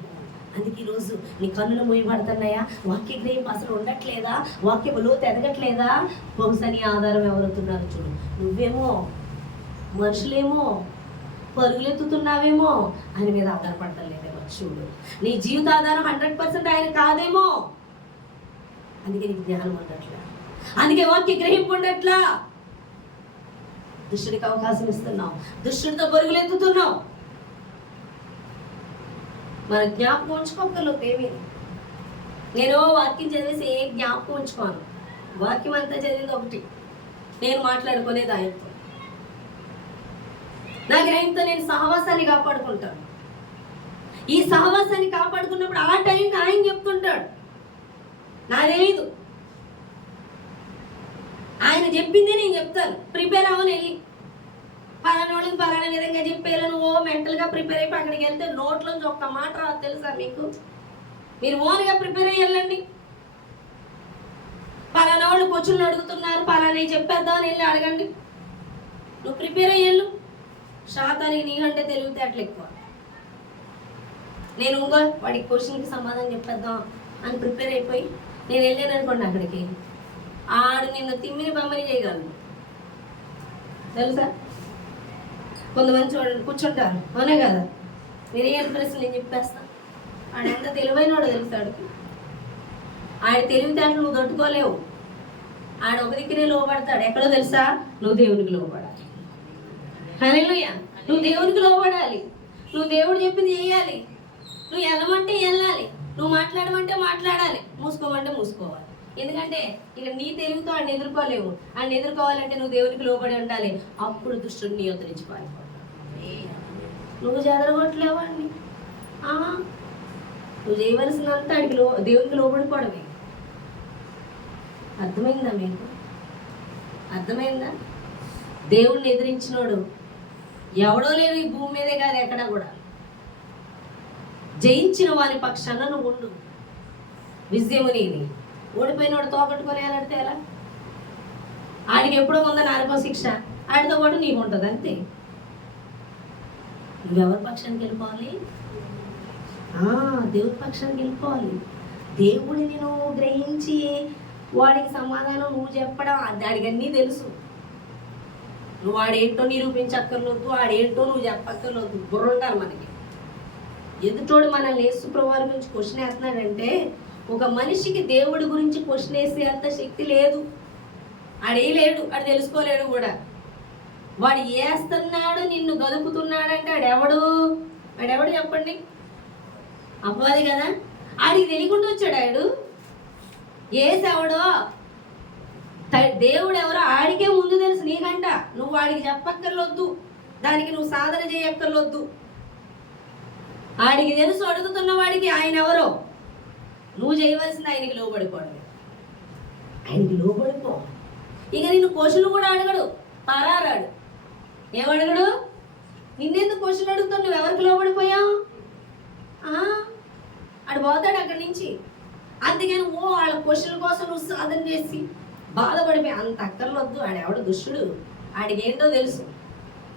అందుకే ఈరోజు నీ కన్నులు మూయబడుతున్నాయా? వాక్య గ్రహింపు అసలు ఉండట్లేదా? వాక్య లోతు ఎదగట్లేదా? బహుశా నీ ఆధారం ఎవరుతున్నారు చూడు. నువ్వేమో, మనుషులేమో, పరుగులెత్తుతున్నావేమో, ఆయన మీద ఆధారపడలేదేమో చూడు. నీ జీవిత ఆధారం 100% ఆయన కాదేమో. అందుకే నీకు జ్ఞానం ఉండట్లా, అందుకే వాక్య గ్రహింపు ఉండట్లా. దుష్టుడికి అవకాశం ఇస్తున్నావు, దుష్టుడితో పరుగులెత్తుతున్నావు. మన జ్ఞాపకం ఉంచుకోగలవు ఏమి. నేను వాక్యం చదివేసి ఏ జ్ఞాపకం ఉంచుకోను. వాక్యం అంతా చదివింది ఒకటి, నేను మాట్లాడుకునేది ఆయనతో. నా గ్రహంతో నేను సహవాసాన్ని కాపాడుకుంటాను. ఈ సహవాసాన్ని కాపాడుకున్నప్పుడు ఆ టైంకి ఆయన చెప్తుంటాడు, నా తెలీదు. ఆయన చెప్పిందే నేను చెప్తాను. ప్రిపేర్ అవ్వని వెళ్ళి పలానా వాళ్ళకి పలానా విధంగా చెప్పేయాలని మెంటల్గా ప్రిపేర్ అయిపోయి అక్కడికి వెళ్తే నోట్లోంచి ఒక్క మాట రాదు తెలుసా మీకు? మీరు ఓన్గా ప్రిపేర్ అయ్యి వెళ్ళండి. పలానా వాళ్ళు క్వశ్చన్లు అడుగుతున్నారు, పలానా చెప్పేద్దామని వెళ్ళి అడగండి. నువ్వు ప్రిపేర్ అయ్యి వెళ్ళు. శాతానికి నీకంటే తెలివితేటలు ఎక్కువ. నేను ఇంకో వాడికి క్వశ్చన్కి సమాధానం చెప్పేద్దాం అని ప్రిపేర్ అయిపోయి నేను వెళ్ళాను అనుకోండి, అక్కడికి ఆడు నిన్ను తిమ్మిని బమ్మని చేయగలను తెలుసా. కొంతమంది చూడండి కూర్చుంటారు, అవునే కదా, మీరు ఏ ప్రశ్నలు నేను చెప్పేస్తాను. ఆడు ఎంత తెలివైన వాడు తెలుసాడు. ఆడ తెలివితేటలు నువ్వు తట్టుకోలేవు. ఆడ ఒక దిక్కునే లోపడతాడు. ఎక్కడో తెలుసా? నువ్వు దేవునికి లోపడాలి. హల్లెలూయా. నువ్వు దేవునికి లోపడాలి. నువ్వు దేవుడు చెప్పింది చేయాలి. నువ్వు వెళ్ళమంటే వెళ్ళాలి, నువ్వు మాట్లాడమంటే మాట్లాడాలి, మూసుకోమంటే మూసుకోవాలి. ఎందుకంటే ఇక నీ తెలివితో ఆయన ఎదుర్కోలేవు. ఆయన ఎదుర్కోవాలంటే నువ్వు దేవునికి లోబడి ఉండాలి. అప్పుడు దుష్టుడు నీ యొద్ద నుంచి పారిపోతాడు. నువ్వు చెదరగొట్టలేవాడిని. నువ్వు చేయవలసినంత ఆడికి దేవునికి లోబడిపోవడమే. అర్థమైందా మీకు? అర్థమైందా? దేవుణ్ణి ఎదిరించినోడు ఎవడో లేవు ఈ భూమి మీదే కాదు, ఎక్కడా కూడా. జయించిన వాని పక్షాన నువ్వు ఉండు. విజయము నీది. ఓడిపోయినోడు తోకట్టుకొని వెళ్ళాడితే ఎలా? ఆడికి ఎప్పుడో ఉందా నరకం శిక్ష, ఆడితో పాటు నీకు ఉంటుంది అంతే. నువ్వెవరి పక్షానికి వెళ్ళిపోవాలి? దేవుడి పక్షానికి వెళ్ళిపోవాలి. దేవుడిని నువ్వు గ్రహించి వాడికి సమాధానం నువ్వు చెప్పడం, వాడికి అన్నీ తెలుసు. నువ్వు వాడేంటో నిరూపించక్కర్లొద్దు, వాడేంటో నువ్వు చెప్పక్కర్లొద్దు. బుర్ర ఉండాలి మనకి. ఎదుటోడు మనల్ని యేసు ప్రభువు గురించి క్వశ్చన్ వేస్తున్నాడంటే ఒక మనిషికి దేవుడి గురించి క్వశ్చన్ వేసే అంత శక్తి లేదు. ఆడేయలేడు, ఆడు తెలుసుకోలేడు కూడా. వాడు వేస్తున్నాడు, నిన్ను గదుపుతున్నాడంటే ఆడెవడు చెప్పండి? అపవాది కదా. ఆడికి తెలియకుండా వచ్చాడు ఆడు. ఏసెవడో దేవుడు ఎవరో ఆడికే ముందు తెలుసు నీకంట. నువ్వు వాడికి చెప్పక్కర్లొద్దు, దానికి నువ్వు సాధన చేయక్కర్లొద్దు. ఆడికి తెలుసు అడుగుతున్న వాడికి ఆయన ఎవరో. నువ్వు చేయవలసింది ఆయనకి లోబడిపోవడమే. ఆయనకి లోబడిపో. ఇక నిన్ను క్వశ్చన్లు కూడా అడగడు, పరారాడు. ఏమడగడు? నిన్నెందుకు క్వశ్చన్ అడుగుతావు? నువ్వు ఎవరికి లోబడిపోయావు? ఆడు పోతాడు అక్కడి నుంచి. అందుకని వాళ్ళ క్వశ్చన్ల కోసం నువ్వు సాధన చేసి బాధపడిపోయి అంత అక్కర్లొద్దు. ఆడెవడు దుష్టుడు, ఆడికి ఏంటో తెలుసు.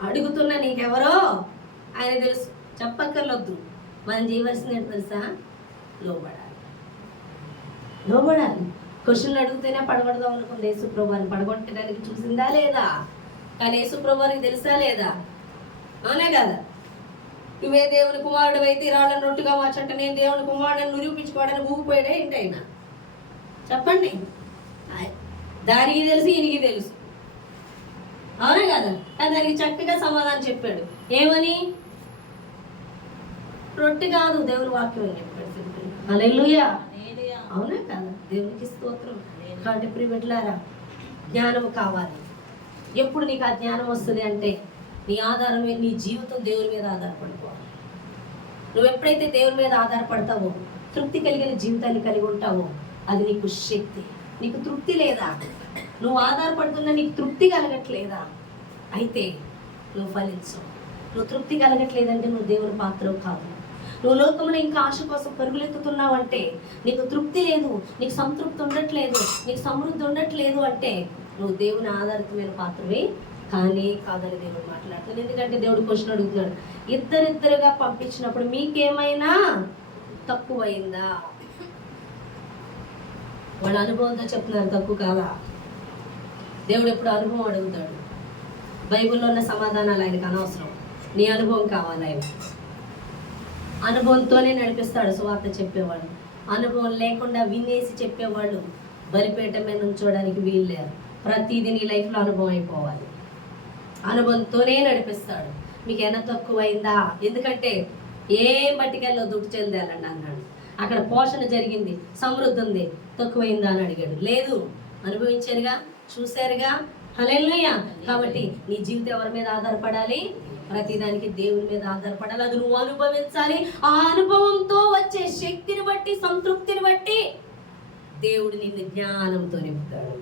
అడుగుతున్నా నీకెవరో ఆయన తెలుసు, చెప్పక్కర్లొద్దు. మనం చేయవలసింది ఏంటో తెలుసా? లోబడాలి. క్వశ్చన్లు అడిగితేనే పడగొడదాం అనుకుంది యేసుప్రభుని. పడగొట్టడానికి చూసిందా లేదా? కానీ యేసుప్రభునికి తెలుసా లేదా? అవునే కదా. నువ్వే దేవుని కుమారుడు అయితే రాళ్ళని రొట్టుగా మార్చంట నేను దేవుని కుమారుడిని నిరూపించుకోవడానికి ఊగిపోయాడే ఏంటి ఆయన? చెప్పండి. దానికి తెలుసు, ఈయనకి తెలుసు. అవునా కదా? కానీ దానికి చక్కగా సమాధానం చెప్పాడు. ఏమని? రొట్టె కాదు, దేవుని వాక్యం అని చెప్పాడు. హల్లెలూయా. అవునా కదా? దేవునికి స్తోత్రం. కాబట్టి ప్రియబిడ్డలారా, జ్ఞానం కావాలి. ఎప్పుడు నీకు ఆ జ్ఞానం వస్తుంది అంటే నీ ఆధారమే నీ జీవితం దేవుని మీద ఆధారపడిపోవాలి. నువ్వు ఎప్పుడైతే దేవుని మీద ఆధారపడతావో, తృప్తి కలిగిన జీవితాన్ని కలిగి ఉంటావో, అది నీకు శక్తి. నీకు తృప్తి లేదా? నువ్వు ఆధారపడుతున్నా నీకు తృప్తి కలగట్లేదా? అయితే నువ్వు ఫలించవు. నువ్వు తృప్తి కలగట్లేదంటే నువ్వు దేవుని పాత్రవు కాదు. నువ్వు లోకమున ఇంకా ఆశ కోసం పరుగులెత్తుతున్నావు అంటే నీకు తృప్తి లేదు, నీకు సంతృప్తి ఉండట్లేదు, నీకు సమృద్ధి ఉండట్లేదు అంటే నువ్వు దేవుని ఆధారితమైన పాత్రవే కానీ కాదని దేవుడు మాట్లాడుతున్నాడు. ఎందుకంటే దేవుడు క్వశ్చన్ అడుగుతున్నాడు, ఇద్దరిద్దరుగా పంపించినప్పుడు మీకేమైనా తక్కువైందా? వాళ్ళ అనుభవంతో చెప్తున్నారు, తక్కువ కాదా? దేవుడు ఎప్పుడు అనుభవం అడుగుతాడు. బైబిల్లో ఉన్న సమాధానాలు ఆయనకు అనవసరం. నీ అనుభవం కావాలి. ఆయన అనుభవంతోనే నడిపిస్తాడు సువార్త చెప్పేవాడు. అనుభవం లేకుండా వినేసి చెప్పేవాళ్ళు బలిపేట మీద నుంచోడానికి వీలు లేరు. ప్రతిదీ నీ లైఫ్లో అనుభవం అయిపోవాలి. అనుభవంతోనే నడిపిస్తాడు. మీకు ఏమైనా తక్కువైందా? ఎందుకంటే ఏం బట్టికెళ్ళో దుడ్డు చెందాలండి అన్నాడు. అక్కడ పోషణ జరిగింది, సమృద్ధి ఉంది, తక్కువైందా అని అడిగాడు. లేదు, అనుభవించారుగా, చూశారుగా. హల్లెలూయా. కాబట్టి నీ జీవితం ఎవరి మీద ఆధారపడాలి? ప్రతిదానికి దేవుని మీద ఆధారపడాలి. అది నువ్వు అనుభవించాలి. ఆ అనుభవంతో వచ్చే శక్తిని బట్టి, సంతృప్తిని బట్టి దేవుడు నిన్ను జ్ఞానంతో నింపుతాడు.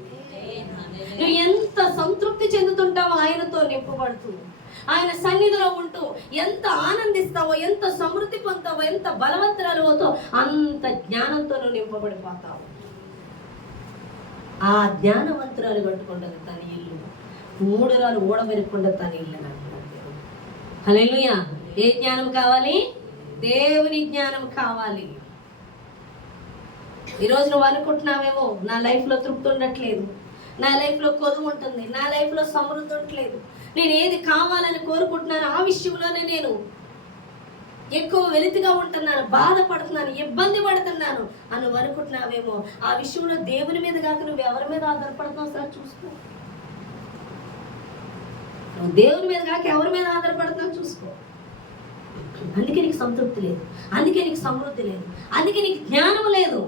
నువ్వు ఎంత సంతృప్తి చెందుతుంటావో ఆయనతో నింపబడుతూ, ఆయన సన్నిధిలో ఉంటూ ఎంత ఆనందిస్తావో, ఎంత సమృద్ధి పొందుతావో, ఎంత బలవంతురాలు అవుతావో అంత జ్ఞానంతో నువ్వు నింపబడిపోతావు. ఆ జ్ఞానవంతురాలు కట్టుకుంటుంది తన ఇల్లు, మూడురాలు ఓడబెరుక్కుంటుంది తన ఇల్లు అని అంటున్నాడు. హల్లెలూయా. ఏ జ్ఞానం కావాలి? దేవుని జ్ఞానం కావాలి. ఈరోజు నువ్వు అనుకుంటున్నావేమో, నా లైఫ్లో తృప్తి ఉండట్లేదు, నా లైఫ్లో కొదువు ఉంటుంది, నా లైఫ్లో సమృద్ధి ఉండట్లేదు, నేను ఏది కావాలని కోరుకుంటున్నాను ఆ విషయంలోనే నేను ఎక్కువ వెలితిగా ఉంటున్నాను, బాధపడుతున్నాను, ఇబ్బంది పడుతున్నాను అని అనుకుంటున్నావేమో. ఆ విషయంలో దేవుని మీద కాక నువ్వు ఎవరి మీద ఆధారపడుతున్నావు సార్ చూసుకో. నువ్వు దేవుని మీద కాక ఎవరి మీద ఆధారపడుతున్నావు చూసుకో. అందుకే నీకు సంతృప్తి లేదు, అందుకే నీకు సమృద్ధి లేదు, అందుకే నీకు జ్ఞానం లేదు.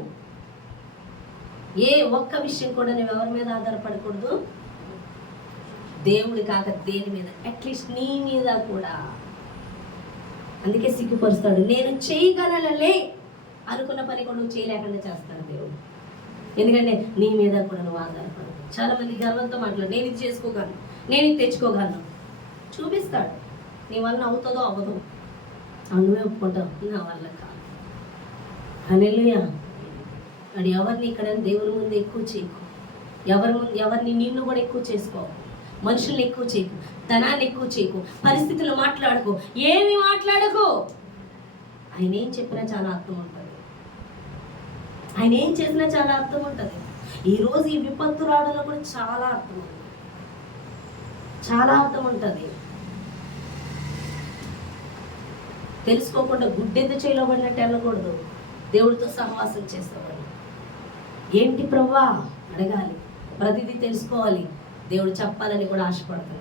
ఏ ఒక్క విషయం కూడా నువ్వు ఎవరి మీద ఆధారపడకూడదు, దేవుడి కాక దేని మీద, అట్లీస్ట్ నీ మీద కూడా. అందుకే సిగ్గుపరుస్తాడు. నేను చేయగలలే అనుకున్న పని కూడా నువ్వు చేయలేకుండా చేస్తాడు దేవుడు. ఎందుకంటే నీ మీద కూడా నువ్వు ఆధారపడదు. చాలా మంది గర్వంతో మాట్లాడు, నేను ఇది చేసుకోగలను, నేను ఇది తెచ్చుకోగలను. చూపిస్తాడు, నీ వల్ల అవుతుందో అవ్వదు నువ్వే ఒప్పుకుంటావు, నా వల్ల కాదు. హల్లెలూయా. అది ఎవరిని ఇక్కడ దేవుని ముందు ఎక్కువ చేయకు, ఎవరిని నిన్ను కూడా ఎక్కువ చేసుకో, మనుషుల్ని ఎక్కువ చేయకు, ధనాన్ని ఎక్కువ చేయకు, పరిస్థితులు మాట్లాడుకో, ఏమి మాట్లాడకు. ఆయన ఏం చెప్పినా చాలా అర్థం ఉంటుంది, ఆయన ఏం చేసినా చాలా అర్థం ఉంటుంది. ఈరోజు ఈ విపత్తు రావడంలో కూడా చాలా అర్థం ఉంటుంది, చాలా అర్థం ఉంటుంది. తెలుసుకోకుండా గుడ్డెద్దు చేయబడినట్టు వెళ్ళకూడదు, దేవుడితో సహవాసం చేసేవాడు. ఏంటి ప్రభువా అడగాలి, ప్రతిదీ తెలుసుకోవాలి, దేవుడు చెప్పాలని కూడా ఆశపడుతున్నాడు.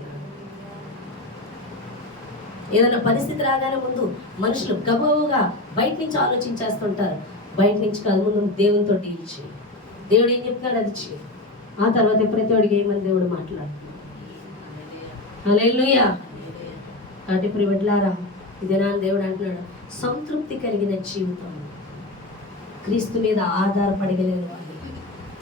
ఏదైనా పరిస్థితి రాగానే ముందు మనుషులు గబగబగా బయట నుంచి ఆలోచించేస్తుంటారు. బయట నుంచి కాదు, ముందు దేవునితో డీల్ చేయి. దేవుడు ఏం చెప్తున్నాడు అది చేయి. ఆ తర్వాత ప్రతి వాడికి ఏమని దేవుడు మాట్లాడుతున్నాడు. హల్లెలూయా. కాబట్టి ఇప్పుడు బిడ్డలారా, ఇదేనా దేవుడు అంటున్నాడు, సంతృప్తి కలిగిన జీవితం, క్రీస్తు మీద ఆధారపడగలిగిన వాళ్ళు,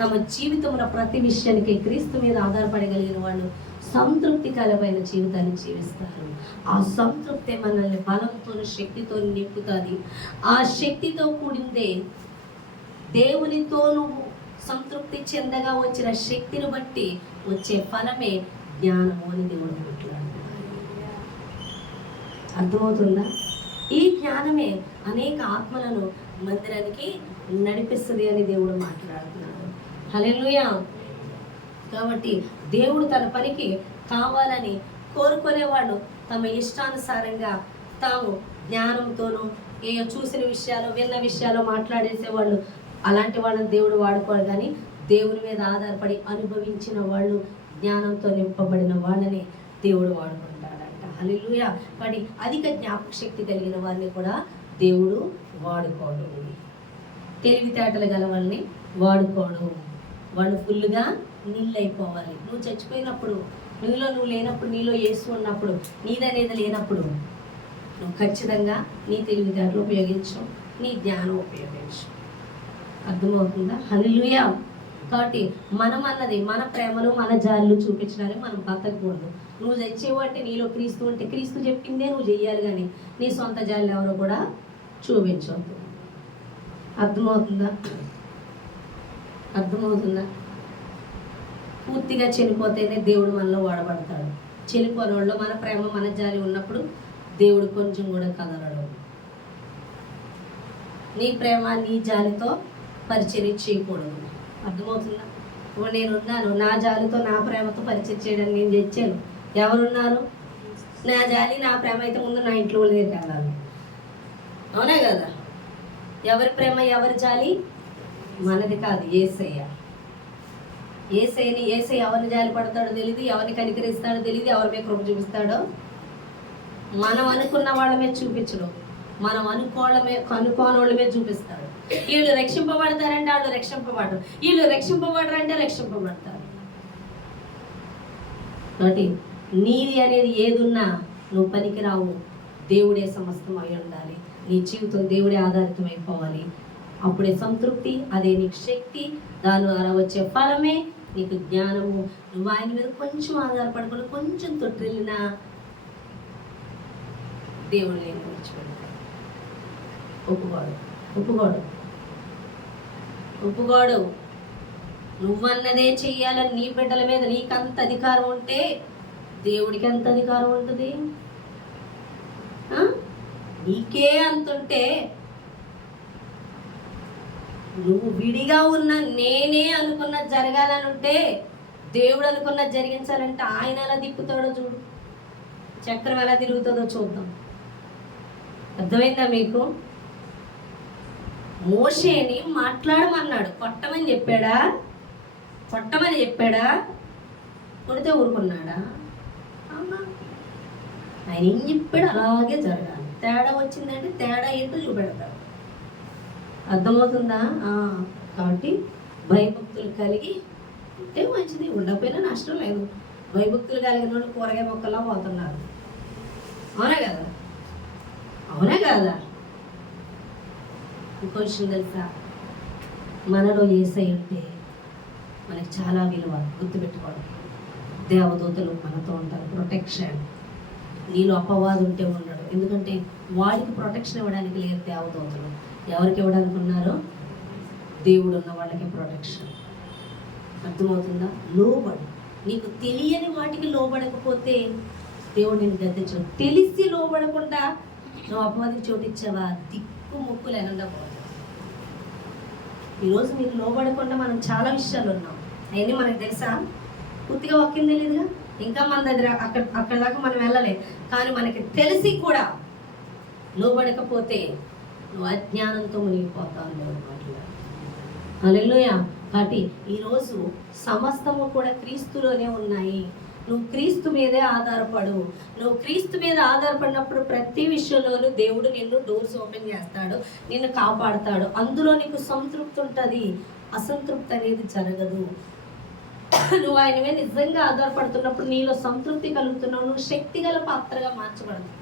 తమ జీవితంలో ప్రతి విషయానికి క్రీస్తు మీద ఆధారపడగలిగిన వాళ్ళు సంతృప్తికరమైన జీవితాన్ని జీవిస్తారు. ఆ సంతృప్తి మనల్ని బలంతో శక్తితో నింపుతుంది. ఆ శక్తితో కూడిందే దేవునితో నువ్వు సంతృప్తి చెందగా వచ్చిన శక్తిని బట్టి వచ్చే ఫలమే జ్ఞానము అని దేవుడు మాట్లాడుతున్నాడు. అర్థమవుతుందా? ఈ జ్ఞానమే అనేక ఆత్మలను మందిరానికి నడిపిస్తుంది అని దేవుడు మాట్లాడుతున్నాడు. హల్లెలూయా. కాబట్టి దేవుడు తన పనికి కావాలని కోరుకునేవాడు తమ ఇష్టానుసారంగా తాము జ్ఞానంతోనూ చూసిన విషయాలు విన్న విషయాలు మాట్లాడేసేవాళ్ళు, అలాంటి వాళ్ళని దేవుడు వాడుకోడు. కానీ దేవుని మీద ఆధారపడి అనుభవించిన వాళ్ళు, జ్ఞానంతో నింపబడిన వాళ్ళని దేవుడు వాడుకుంటాడంట. హల్లెలూయా. కానీ అధిక జ్ఞాపక శక్తి కలిగిన వారిని కూడా దేవుడు వాడుకోడు. తెలివితేటలు గల వాళ్ళని వాడుకోడు. వాళ్ళు ఫుల్గా నీళ్ళు అయిపోవాలి. నువ్వు చచ్చిపోయినప్పుడు, నువ్వు లేనప్పుడు, నీలో యేసు ఉన్నప్పుడు, నీదనేది లేనప్పుడు నువ్వు ఖచ్చితంగా నీ తెలివితేటలు ఉపయోగించు, నీ జ్ఞానం ఉపయోగించు. అర్థమవుతుందా? హల్లెలూయా. కాబట్టి మనం అన్నది మన ప్రేమలు మన జాలు చూపించడానికి మనం బతకూడదు. నువ్వు తెచ్చేవు అంటే నీలో క్రీస్తు ఉంటే క్రీస్తు చెప్పిందే నువ్వు చెయ్యాలి, కానీ నీ సొంత జాలు ఎవరో కూడా చూపించవద్దు. అర్థమవుతుందా? అర్థమవుతుందా? పూర్తిగా చనిపోతేనే దేవుడు మనలో వాడబడతాడు. చనిపోయిన వాళ్ళు మన ప్రేమ మన జాలి ఉన్నప్పుడు దేవుడు కొంచెం కూడా కదలడు. నీ ప్రేమ నీ జాలితో పరిచర్య చేయకూడదు. అర్థమవుతుందా? ఇప్పుడు నేనున్నాను, నా జాలితో నా ప్రేమతో పరిచయం చేయడానికి నేను తెచ్చాను. ఎవరున్నారు? నా జాలి నా ప్రేమ అయితే ముందు నా ఇంట్లో దగ్గరికి వెళ్ళాలి. అవునా కదా? ఎవరి ప్రేమ ఎవరి జాలి మనది కాదు, యేసయ్య. యేసయ్య ఎవరిని జాలి పడతాడో తెలియదు, ఎవరిని కనికరిస్తాడో తెలియదు, ఎవరి మీద కృప చూపిస్తాడో మనం అనుకున్న వాళ్ళ మీద చూపించడు, మనం అనుకోనోళ్ళ మీద చూపిస్తాడు. వీళ్ళు రక్షింపబడతారంటే వాళ్ళు రక్షింపబడరు, వీళ్ళు రక్షింపబడరంటే రక్షింపబడతారు. కాబట్టి నీది అనేది ఏదున్నా నువ్వు పనికిరావు, దేవుడే సమస్తం అయి ఉండాలి. నీ జీవితం దేవుడే ఆధారితం అయిపోవాలి. అప్పుడే సంతృప్తి, అదే నీకు శక్తి, దాని ద్వారా వచ్చే ఫలమే నీకు జ్ఞానము. నువ్వు ఆయన మీద కొంచెం ఆధారపడకుండా కొంచెం తొట్టిల్లినా దేవుడు నేను విడిచిపెడతాడు. ఒప్పుకోడు. నువ్వన్నదే చెయ్యాలని నీ బిడ్డల మీద నీకంత అధికారం ఉంటే దేవుడికి ఎంత అధికారం ఉంటుంది? నీకే అంతుంటే నువ్వు విడిగా ఉన్న నేనే అనుకున్నది జరగాలని ఉంటే దేవుడు అనుకున్నది జరిగించాలంటే ఆయన ఎలా తిప్పుతాడో చూడు, చక్రం ఎలా తిరుగుతుందో చూద్దాం. అర్థమైందా మీకు? మోషేని మాట్లాడమన్నాడు, కొట్టమని చెప్పాడా? కొడితే ఊరుకున్నాడా? ఆయన ఏం చెప్పాడు అలాగే జరగాలి. తేడా వచ్చిందంటే తేడా ఏంటో చూపెడతాడు. అర్థమవుతుందా? కాబట్టి భయభక్తులు కలిగి ఉంటే మంచిది, ఉండకపోయినా నష్టం లేదు. భయభక్తులు కలిగిన వాళ్ళు కూరగాయ మొక్కలా పోతున్నారు. అవునా కదా? ఇంకో విషయం తెలుసా, మనలో యేసయ్య ఉంటే మనకి చాలా విలువ. గుర్తుపెట్టుకోవడం, దేవదూతలు మనతో ఉంటారు, ప్రొటెక్షన్. నీలో అపవాదు ఉంటే ఉండడు, ఎందుకంటే వాడికి ప్రొటెక్షన్ ఇవ్వడానికి లేదు దేవదూతలు. ఎవరికి ఇవ్వడానికి ఉన్నారో? దేవుడు ఉన్న వాళ్ళకి ప్రొటెక్షన్. అర్థమవుతుందా? లోబడు. నీకు తెలియని వాటికి లోబడకపోతే దేవుడు నేను గద్దించడు. తెలిసి లోబడకుండా నువ్వు అపవాదికి చోటిచ్చావా, దిక్కు ముక్కులు ఎనండకూడదు. ఈరోజు మీకు లోబడకుండా మనం చాలా విషయాలు ఉన్నాం. అవన్నీ మనకు తెలుసా? పూర్తిగా వాక్యం తెలియదుగా, ఇంకా మన దగ్గర అక్కడ దాకా మనం వెళ్ళలేదు. కానీ మనకి తెలిసి కూడా లోబడకపోతే నువ్వు అజ్ఞానంతో మునిగిపోతావు. హల్లెలూయా. కాబట్టి ఈరోజు సమస్తము కూడా క్రీస్తులోనే ఉన్నాయి. నువ్వు క్రీస్తు మీదే ఆధారపడు. నువ్వు క్రీస్తు మీద ఆధారపడినప్పుడు ప్రతి విషయంలోనూ దేవుడు నిన్ను డోర్స్ ఓపెన్ చేస్తాడు, నిన్ను కాపాడుతాడు. అందులో నీకు సంతృప్తి ఉంటుంది, అసంతృప్తి అనేది జరగదు. నువ్వు ఆయన మీద నిజంగా ఆధారపడుతున్నప్పుడు నీలో సంతృప్తి కలుగుతున్నావు. నువ్వు శక్తిగల పాత్రగా మార్చబడతావు.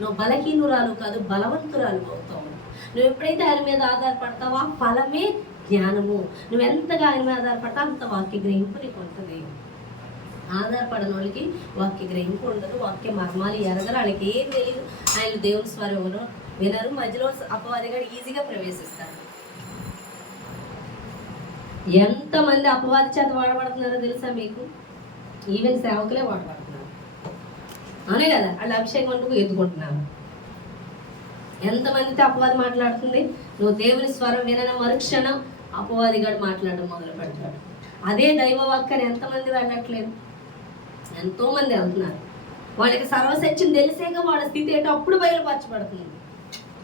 నువ్వు బలహీనురాలు కాదు, బలవంతురాలు అవుతావు. నువ్వు ఎప్పుడైతే ఆయన మీద ఆధారపడతావో ఆ ఫలమే జ్ఞానము. నువ్వు ఎంతగా ఆయన మీద ఆధారపడతావు అంత వాక్య గ్రహింపు నీకు ఉంటుంది. ఆధారపడని వాళ్ళకి వాక్య గ్రహింపు ఉండదు, వాక్య మర్మాలు ఎరగరు, వాళ్ళకి ఏం తెలియదు. ఆయన దేవుని స్వరం వినరు. మధ్యలో అపవాదిగా ఈజీగా ప్రవేశిస్తాడు. ఎంతమంది అపవాది చేత వాడబడుతున్నారో తెలుసా మీకు? ఈవెన్ సేవకులే వాడబడుతున్నారు, అవునే కదా? వాళ్ళు అభిషేకం అంటూ ఎత్తుకుంటున్నారు. ఎంతమందితో అపవాది మాట్లాడుతుంది? నువ్వు దేవుని స్వరం వినన మరుక్షణం అపవాదిగాడు మాట్లాడడం మొదలు పెడతాడు. అదే దైవవాక్యాన్ని ఎంతమంది వెళ్ళట్లేదు? ఎంతోమంది వెళ్తున్నారు. వాళ్ళకి సర్వసత్యం తెలిసేగా వాళ్ళ స్థితి ఏంటో అప్పుడు బయలుపరచబడుతుంది.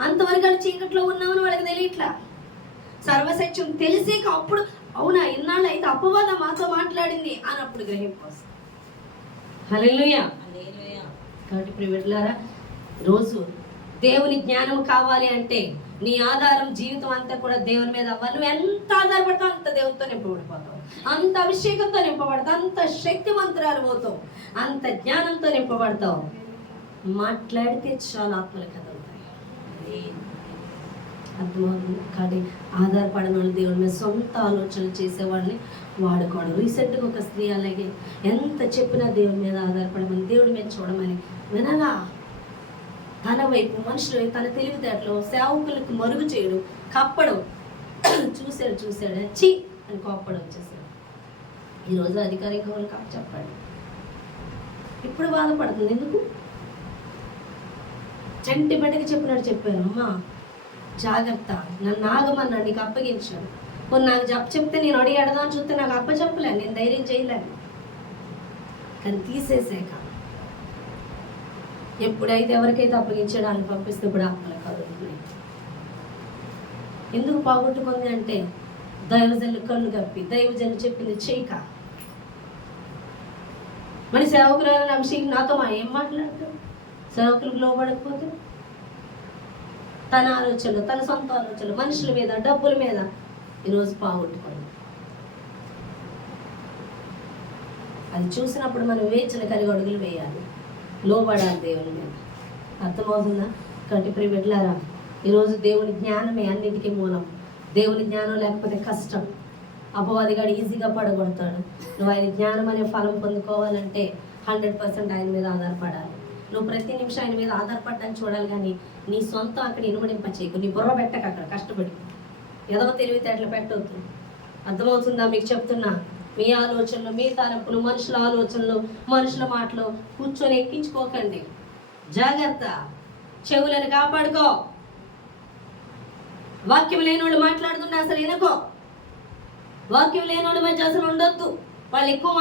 అంతవరకు వాళ్ళు చీకట్లో ఉన్నామని వాళ్ళకి తెలియట్లా. సర్వసత్యం తెలిసేక అప్పుడు అవునా ఇన్నాళ్ళు అయితే అపవాద మాతో మాట్లాడింది అని అప్పుడు గ్రహింపు వస్తుంది. హల్లెలూయా. కాబట్టి ప్రియబిడ్డలారా, రోజు దేవుని జ్ఞానం కావాలి అంటే నీ ఆధారం జీవితం అంతా కూడా దేవుని మీద అవ్వాలి. నువ్వు ఎంత ఆధారపడతావు అంత దేవునితో నింపబడిపోతావు, అంత అభిషేకంతో నింపబడతావు, అంత శక్తివంతురాలు పోతావు, అంత జ్ఞానంతో నింపబడతావు. మాట్లాడితే చాలా ఆత్మలు కదులుతాయి. అర్థమవుతుంది. కాబట్టి ఆధారపడిన వాళ్ళు దేవుని మీద సొంత ఆలోచనలు చేసేవాళ్ళని వాడుకోవడం. రీసెంట్గా ఒక స్త్రీ అలాగే ఎంత చెప్పినా దేవుని మీద ఆధారపడమని, దేవుడి మీద చూడమని వినగా తన వైపు మనుషులు తన తెలివితేటలో సేవకులకు మరుగు చేయడం, కప్పడం చూశాడు చి అని కోప్పడం వచ్చేసాడు. ఈరోజు అధికారిక వాళ్ళు కప్ప చెప్పాడు. ఇప్పుడు బాధపడుతుంది. ఎందుకు? చంటి బట్టకి చెప్పినట్టు చెప్పారు. అమ్మా జాగ్రత్త, నన్ను ఆగమన్నా, నీకు అప్పగించాను. కొన్ని నాకు చెప్తే నేను అడిగి అడదాని చూస్తే నాకు అప్ప చెప్పలే, నేను ధైర్యం చేయలేను. కానీ తీసేసాక ఎప్పుడైతే ఎవరికైతే అప్పగించడానికి పంపిస్తే ఇప్పుడు ఆత్మలు కలుగుతున్నాయి. ఎందుకు పోగొట్టుకుంది అంటే దైవజనులు కళ్ళు కప్పి దైవజనులు చెప్పింది చేయక. మరి సేవకురాలని అభిషేకం నాతో ఏం మాట్లాడతాడు? సేవకులకు లోబడకపోతే తన ఆలోచనలు, తన సొంత ఆలోచనలు, మనుషుల మీద, డబ్బుల మీద ఈరోజు పోగొట్టుకోండి. అది చూసినప్పుడు మనం వేచిన కలిగి అడుగులు వేయాలి, లోబడాలి దేవుని మీద. అర్థమవుతుందా? కాబట్టి ప్రియ బిడ్డలారా, ఈరోజు దేవుని జ్ఞానమే అన్నిటికీ మూలం. దేవుని జ్ఞానం లేకపోతే కష్టం. అపవాదిగాడు ఈజీగా పడగొడతాడు. నువ్వు ఆయన జ్ఞానం అనే ఫలం పొందుకోవాలంటే 100% ఆయన మీద ఆధారపడాలి. నువ్వు ప్రతి నిమిషం ఆయన మీద ఆధారపడడానికి చూడాలి, కానీ నీ సొంతం అక్కడ ఇనుమడింప చేయకు. నీ బుర్ర పెట్టక అక్కడ కష్టపడి ఎదవ తెలివితేటలు పెట్టవద్దు. అర్థమవుతుందా? మీకు చెప్తున్నా, మీ ఆలోచనలు, మీ తలంపులు, మనుషుల ఆలోచనలు, మనుషుల మాటలు కూర్చొని ఎక్కించుకోకండి. జాగ్రత్త, చెవులను కాపాడుకో. వాక్యం లేనోడు మాట్లాడుతున్నా అసలు వినకో. వాక్యం లేనోడి మధ్య అసలు ఉండొద్దు. వాళ్ళు ఎక్కువ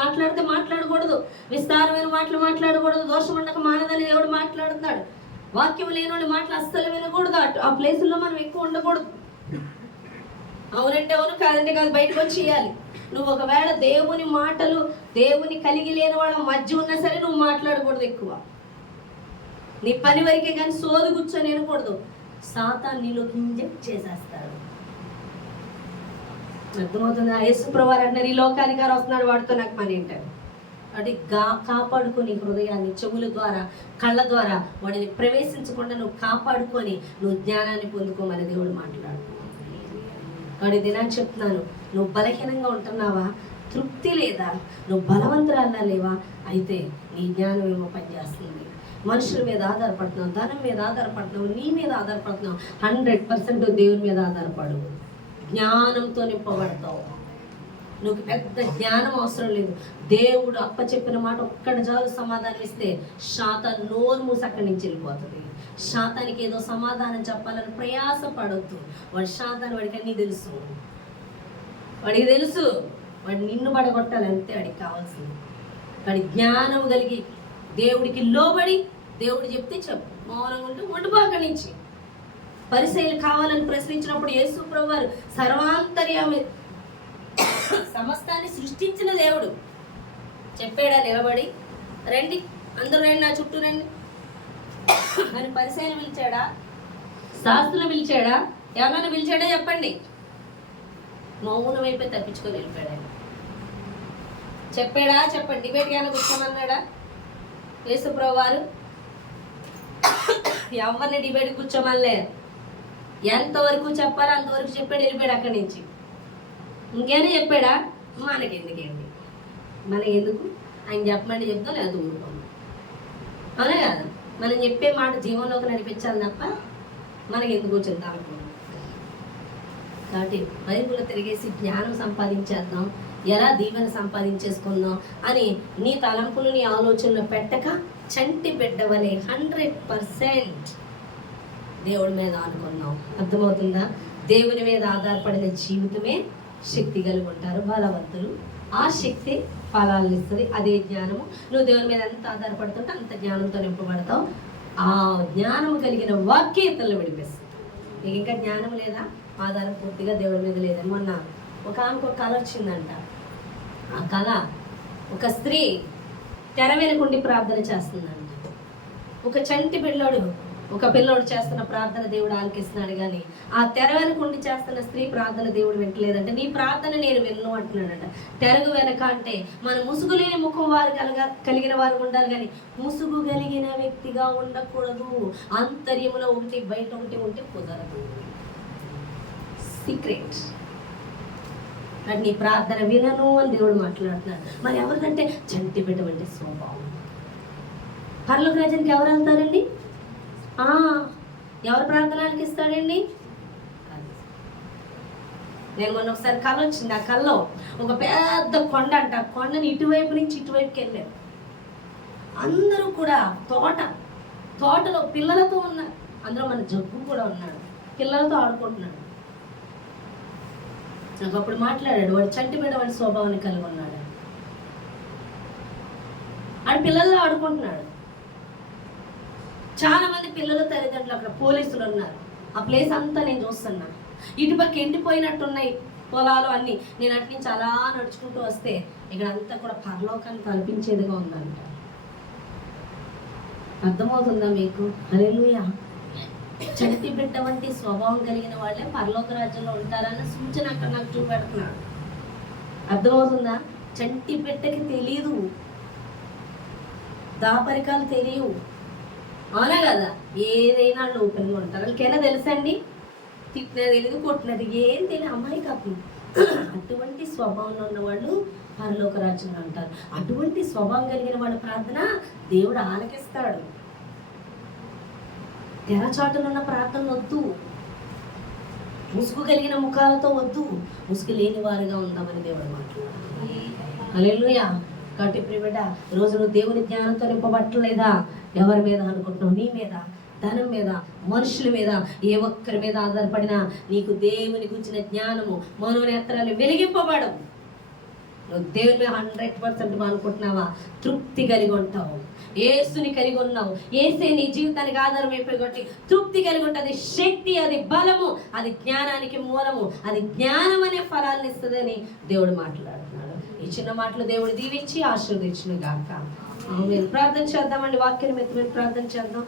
మాట్లాడితే మాట్లాడకూడదు, విస్తారమైన మాటలు మాట్లాడకూడదు. దోషం ఉండక మానదని దేవుడు మాట్లాడుతున్నాడు. వాక్యం లేనోడి మాటలు అస్సలు వినకూడదు. ఆ ప్లేసుల్లో మనం ఎక్కువ ఉండకూడదు. అవునంటే అవును, కాదంటే కాదు, బయటకు వచ్చి ఇవ్వాలి. నువ్వు ఒకవేళ దేవుని మాటలు, దేవుని కలిగి లేని వాళ్ళ మధ్య ఉన్నా సరే నువ్వు మాట్లాడకూడదు ఎక్కువ. నీ పని వరకే కానీ సోది కూర్చొని వినకూడదు. సాతాను నీలోకి ఇంజెక్ట్ చేసేస్తాడు. అర్థమవుతుంది? యేసుప్రభువారు అంటారు, ఈ లోకానికి వస్తున్నాడు, వాడితో నాకు పని ఏంటారు. అంటే కాపాడుకొని హృదయాన్ని చెవుల ద్వారా, కళ్ళ ద్వారా వాడిని ప్రవేశించకుండా నువ్వు కాపాడుకొని నువ్వు జ్ఞానాన్ని పొందుకోమని దేవుడు మాట్లాడుతున్నాడు. వాడి దినాన్ని చెప్తున్నాను, నువ్వు బలహీనంగా ఉంటున్నావా? తృప్తి లేదా? నువ్వు బలవంతురాల్లా లేవా? అయితే నీ జ్ఞానం ఏమో పనిచేస్తుంది. మనుషుల మీద ఆధారపడుతున్నావు, ధనం మీద ఆధారపడుతున్నావు, నీ మీద ఆధారపడుతున్నావు. 100% దేవుని మీద ఆధారపడు. జ్ఞానంతో నింపబడతావు. నువ్వు పెద్ద జ్ఞానం అవసరం లేదు. దేవుడు అప్ప చెప్పిన మాట ఒక్కడ చాలు సమాధానం ఇస్తే శాతాను నోరు మూసి అక్కడి నుంచి వెళ్ళిపోతుంది. శాతానికి ఏదో సమాధానం చెప్పాలని ప్రయాస పడొద్దు. వాడి శాతాన్ని వాడికి అన్నీ తెలుసు. వాడికి తెలుసు వాడు నిన్ను పడగొట్టాలి, అంతే వాడికి కావాల్సింది. వాడి జ్ఞానం కలిగి దేవుడికి లోబడి దేవుడు చెప్తే చెప్పు, మౌనంగా ఉంటూ ఉండిపో అక్కడి నుంచి. పరిసయ్యులు కావాలని ప్రశ్నించినప్పుడు యేసు ప్రభువారు సర్వాంతర్యామి సమస్తాన్ని సృష్టించిన దేవుడు చెప్పాడా నిలబడి, రండి అందరూ రండి నా చుట్టూ రండి అని పరిసయ్యులు పిలిచాడా? శాస్త్రులు పిలిచాడా? ఎవరైనా పిలిచాడా చెప్పండి? మౌనం అయిపోయి తప్పించుకొని వెళ్ళిపోయాడు ఆయన. చెప్పాడా? చెప్పండి. డిబేట్ కానీ కూర్చోమన్నాడా యేసు ప్రభువారు? ఎవరిని డిబేట్ కూర్చోమనిలే. ఎంతవరకు చెప్పాలో అంతవరకు చెప్పాడు, వెళ్ళిపోయాడు అక్కడి నుంచి. ఇంకేనా చెప్పాడా? మనకెందుకేంటి, మనకెందుకు, ఆయన చెప్పమంటే చెప్తాం లేదా ఊరుకోండి. అవునా కదా? మనం చెప్పే మాట జీవనంలోకి నడిపించాలి తప్ప మనకి ఎందుకు వచ్చింది అనుకున్నాం. కాబట్టి బైబిల్లో తిరిగేసి జ్ఞానం సంపాదించేద్దాం, ఎలా దీవెన సంపాదించేసుకుందాం అని నీ తలంపులు నీ ఆలోచనలు పెట్టక చంటి బిడ్డవలే 100% దేవుడి మీద అనుకున్నాం. అర్థమవుతుందా? దేవుని మీద ఆధారపడిన జీవితమే శక్తి కలిగి ఉంటారు బలవంతులు. ఆ శక్తి ఫలాలను ఇస్తుంది. అదే జ్ఞానము. నువ్వు దేవుని మీద ఎంత ఆధారపడుతుంటే అంత జ్ఞానంతో నింపబడతావు. ఆ జ్ఞానం కలిగిన వాక్యతలను విడిపిస్తుంది. నీకు ఇంకా జ్ఞానం లేదా? ఆధారం పూర్తిగా దేవుడి మీద లేదని మొన్న ఒక ఆమెకు ఒక కళ వచ్చిందంట. ఆ కళ, ఒక స్త్రీ తెర వెనుకుండి ప్రార్థన చేస్తుందంట. ఒక చంటి పిల్లోడు చేస్తున్న ప్రార్థన దేవుడు ఆలకిస్తున్నాడు, కానీ ఆ తెర వెనుకుండి చేస్తున్న స్త్రీ ప్రార్థన దేవుడు వింటలేదంటే నీ ప్రార్థన నేను విన్ను అంటున్నాడంట. తెరగు వెనక అంటే మన ముసుగు లేని ముఖం వారు కలిగిన వారు ఉండాలి, కానీ ముసుగు కలిగిన వ్యక్తిగా ఉండకూడదు. ఆంతర్యములో ఒకటి బయట ఒకటి ఉంటే కుదరదు. సీక్రెట్. అంటే నీ ప్రార్థన వినను అని దేవుడు మాట్లాడుతున్నాడు. మరి ఎవరికంటే చంటి పెట్టమంటే స్వభావం. పరలోక రాజ్యానికి ఎవరు వెళ్తారండి? ఎవరు ప్రార్థనకి ఇస్తాడండి? నేను మొన్న ఒకసారి కళ వచ్చింది. ఆ కళలో ఒక పెద్ద కొండ అంట. ఆ కొండని ఇటువైపు నుంచి ఇటువైపుకి వెళ్ళారు. అందరూ కూడా తోటలో పిల్లలతో ఉన్నారు. అందులో మన జగ్గు కూడా ఉన్నాడు, పిల్లలతో ఆడుకుంటున్నాడు. నాకు అప్పుడు మాట్లాడాడు, వాడు చంటి బిడ్డ వాడి స్వభావాన్ని కలిగి ఉన్నాడు. ఆడు పిల్లల్లో ఆడుకుంటున్నాడు. చాలా మంది పిల్లలు, తల్లిదండ్రులు, అక్కడ పోలీసులు ఉన్నారు. ఆ ప్లేస్ అంతా నేను చూస్తున్నా. ఇటుపక్క ఎండిపోయినట్టున్నాయి పొలాలు అన్నీ. నేను అటు నుంచి అలా నడుచుకుంటూ వస్తే ఇక్కడ అంతా కూడా పరలోకాన్ని కల్పించేదిగా ఉందంట. అర్థమవుతుందా మీకు? హల్లెలూయా. చంటి బిడ్డ వంటి స్వభావం కలిగిన వాళ్ళే పరలోక రాజ్యంలో ఉంటారన్న సూచన అక్కడ నాకు చూపెడుతున్నాడు. అర్థమవుతుందా? చంటి బిడ్డకి తెలీదు, దాపరికాలు తెలియవు. అవునా కదా? ఏదైనా వాళ్ళు ఓపెన్గా ఉంటారు. వాళ్ళకైనా తెలుసండి, తిట్టినది తెలియదు, కొట్టినది ఏం తెలియదు, అమాయకత్వం. అటువంటి స్వభావంలో ఉన్న వాళ్ళు పరలోక రాజ్యంలో అంటారు. అటువంటి స్వభావం కలిగిన వాళ్ళ ప్రార్థన దేవుడు ఆలకిస్తాడు. తెరచాటులో ఉన్న ప్రార్థన వద్దు, ముసుగు కలిగిన ముఖాలతో వద్దు, ముసుగు లేని వారుగా ఉందామని దేవుడు మాట్లాడారు. హల్లెలూయా. కాబట్టి ప్రియబిడ్డ, రోజు నువ్వు దేవుని జ్ఞానంతో నింపబట్టలేదా? ఎవరి మీద అనుకుంటున్నావు? నీ మీద, ధనం మీద, మనుషుల మీద, ఏ ఒక్కరి మీద ఆధారపడినా నీకు దేవుని గురించిన జ్ఞానము మనోనేత్రాలు వెలిగింపబడవు. నువ్వు దేవుని మీద 100% అనుకుంటున్నావా? తృప్తి కలిగి ఉంటావు. యేసుని కలిగి ఉన్నావు. యేసే నీ జీవితానికి ఆధారం అయిపోయి కాబట్టి తృప్తి కలిగి ఉంటుంది. శక్తి, అది బలము, అది జ్ఞానానికి మూలము, అది జ్ఞానం అనే ఫలాన్ని ఇస్తుందని దేవుడు మాట్లాడుతున్నాడు. ఈ చిన్న మాటలు దేవుడు దీవించి ఆశీర్వదించును గాక. ఆమేన్. ప్రార్థన చేద్దామండి. వాక్యం మెత్తమని ప్రార్థన చేద్దాం.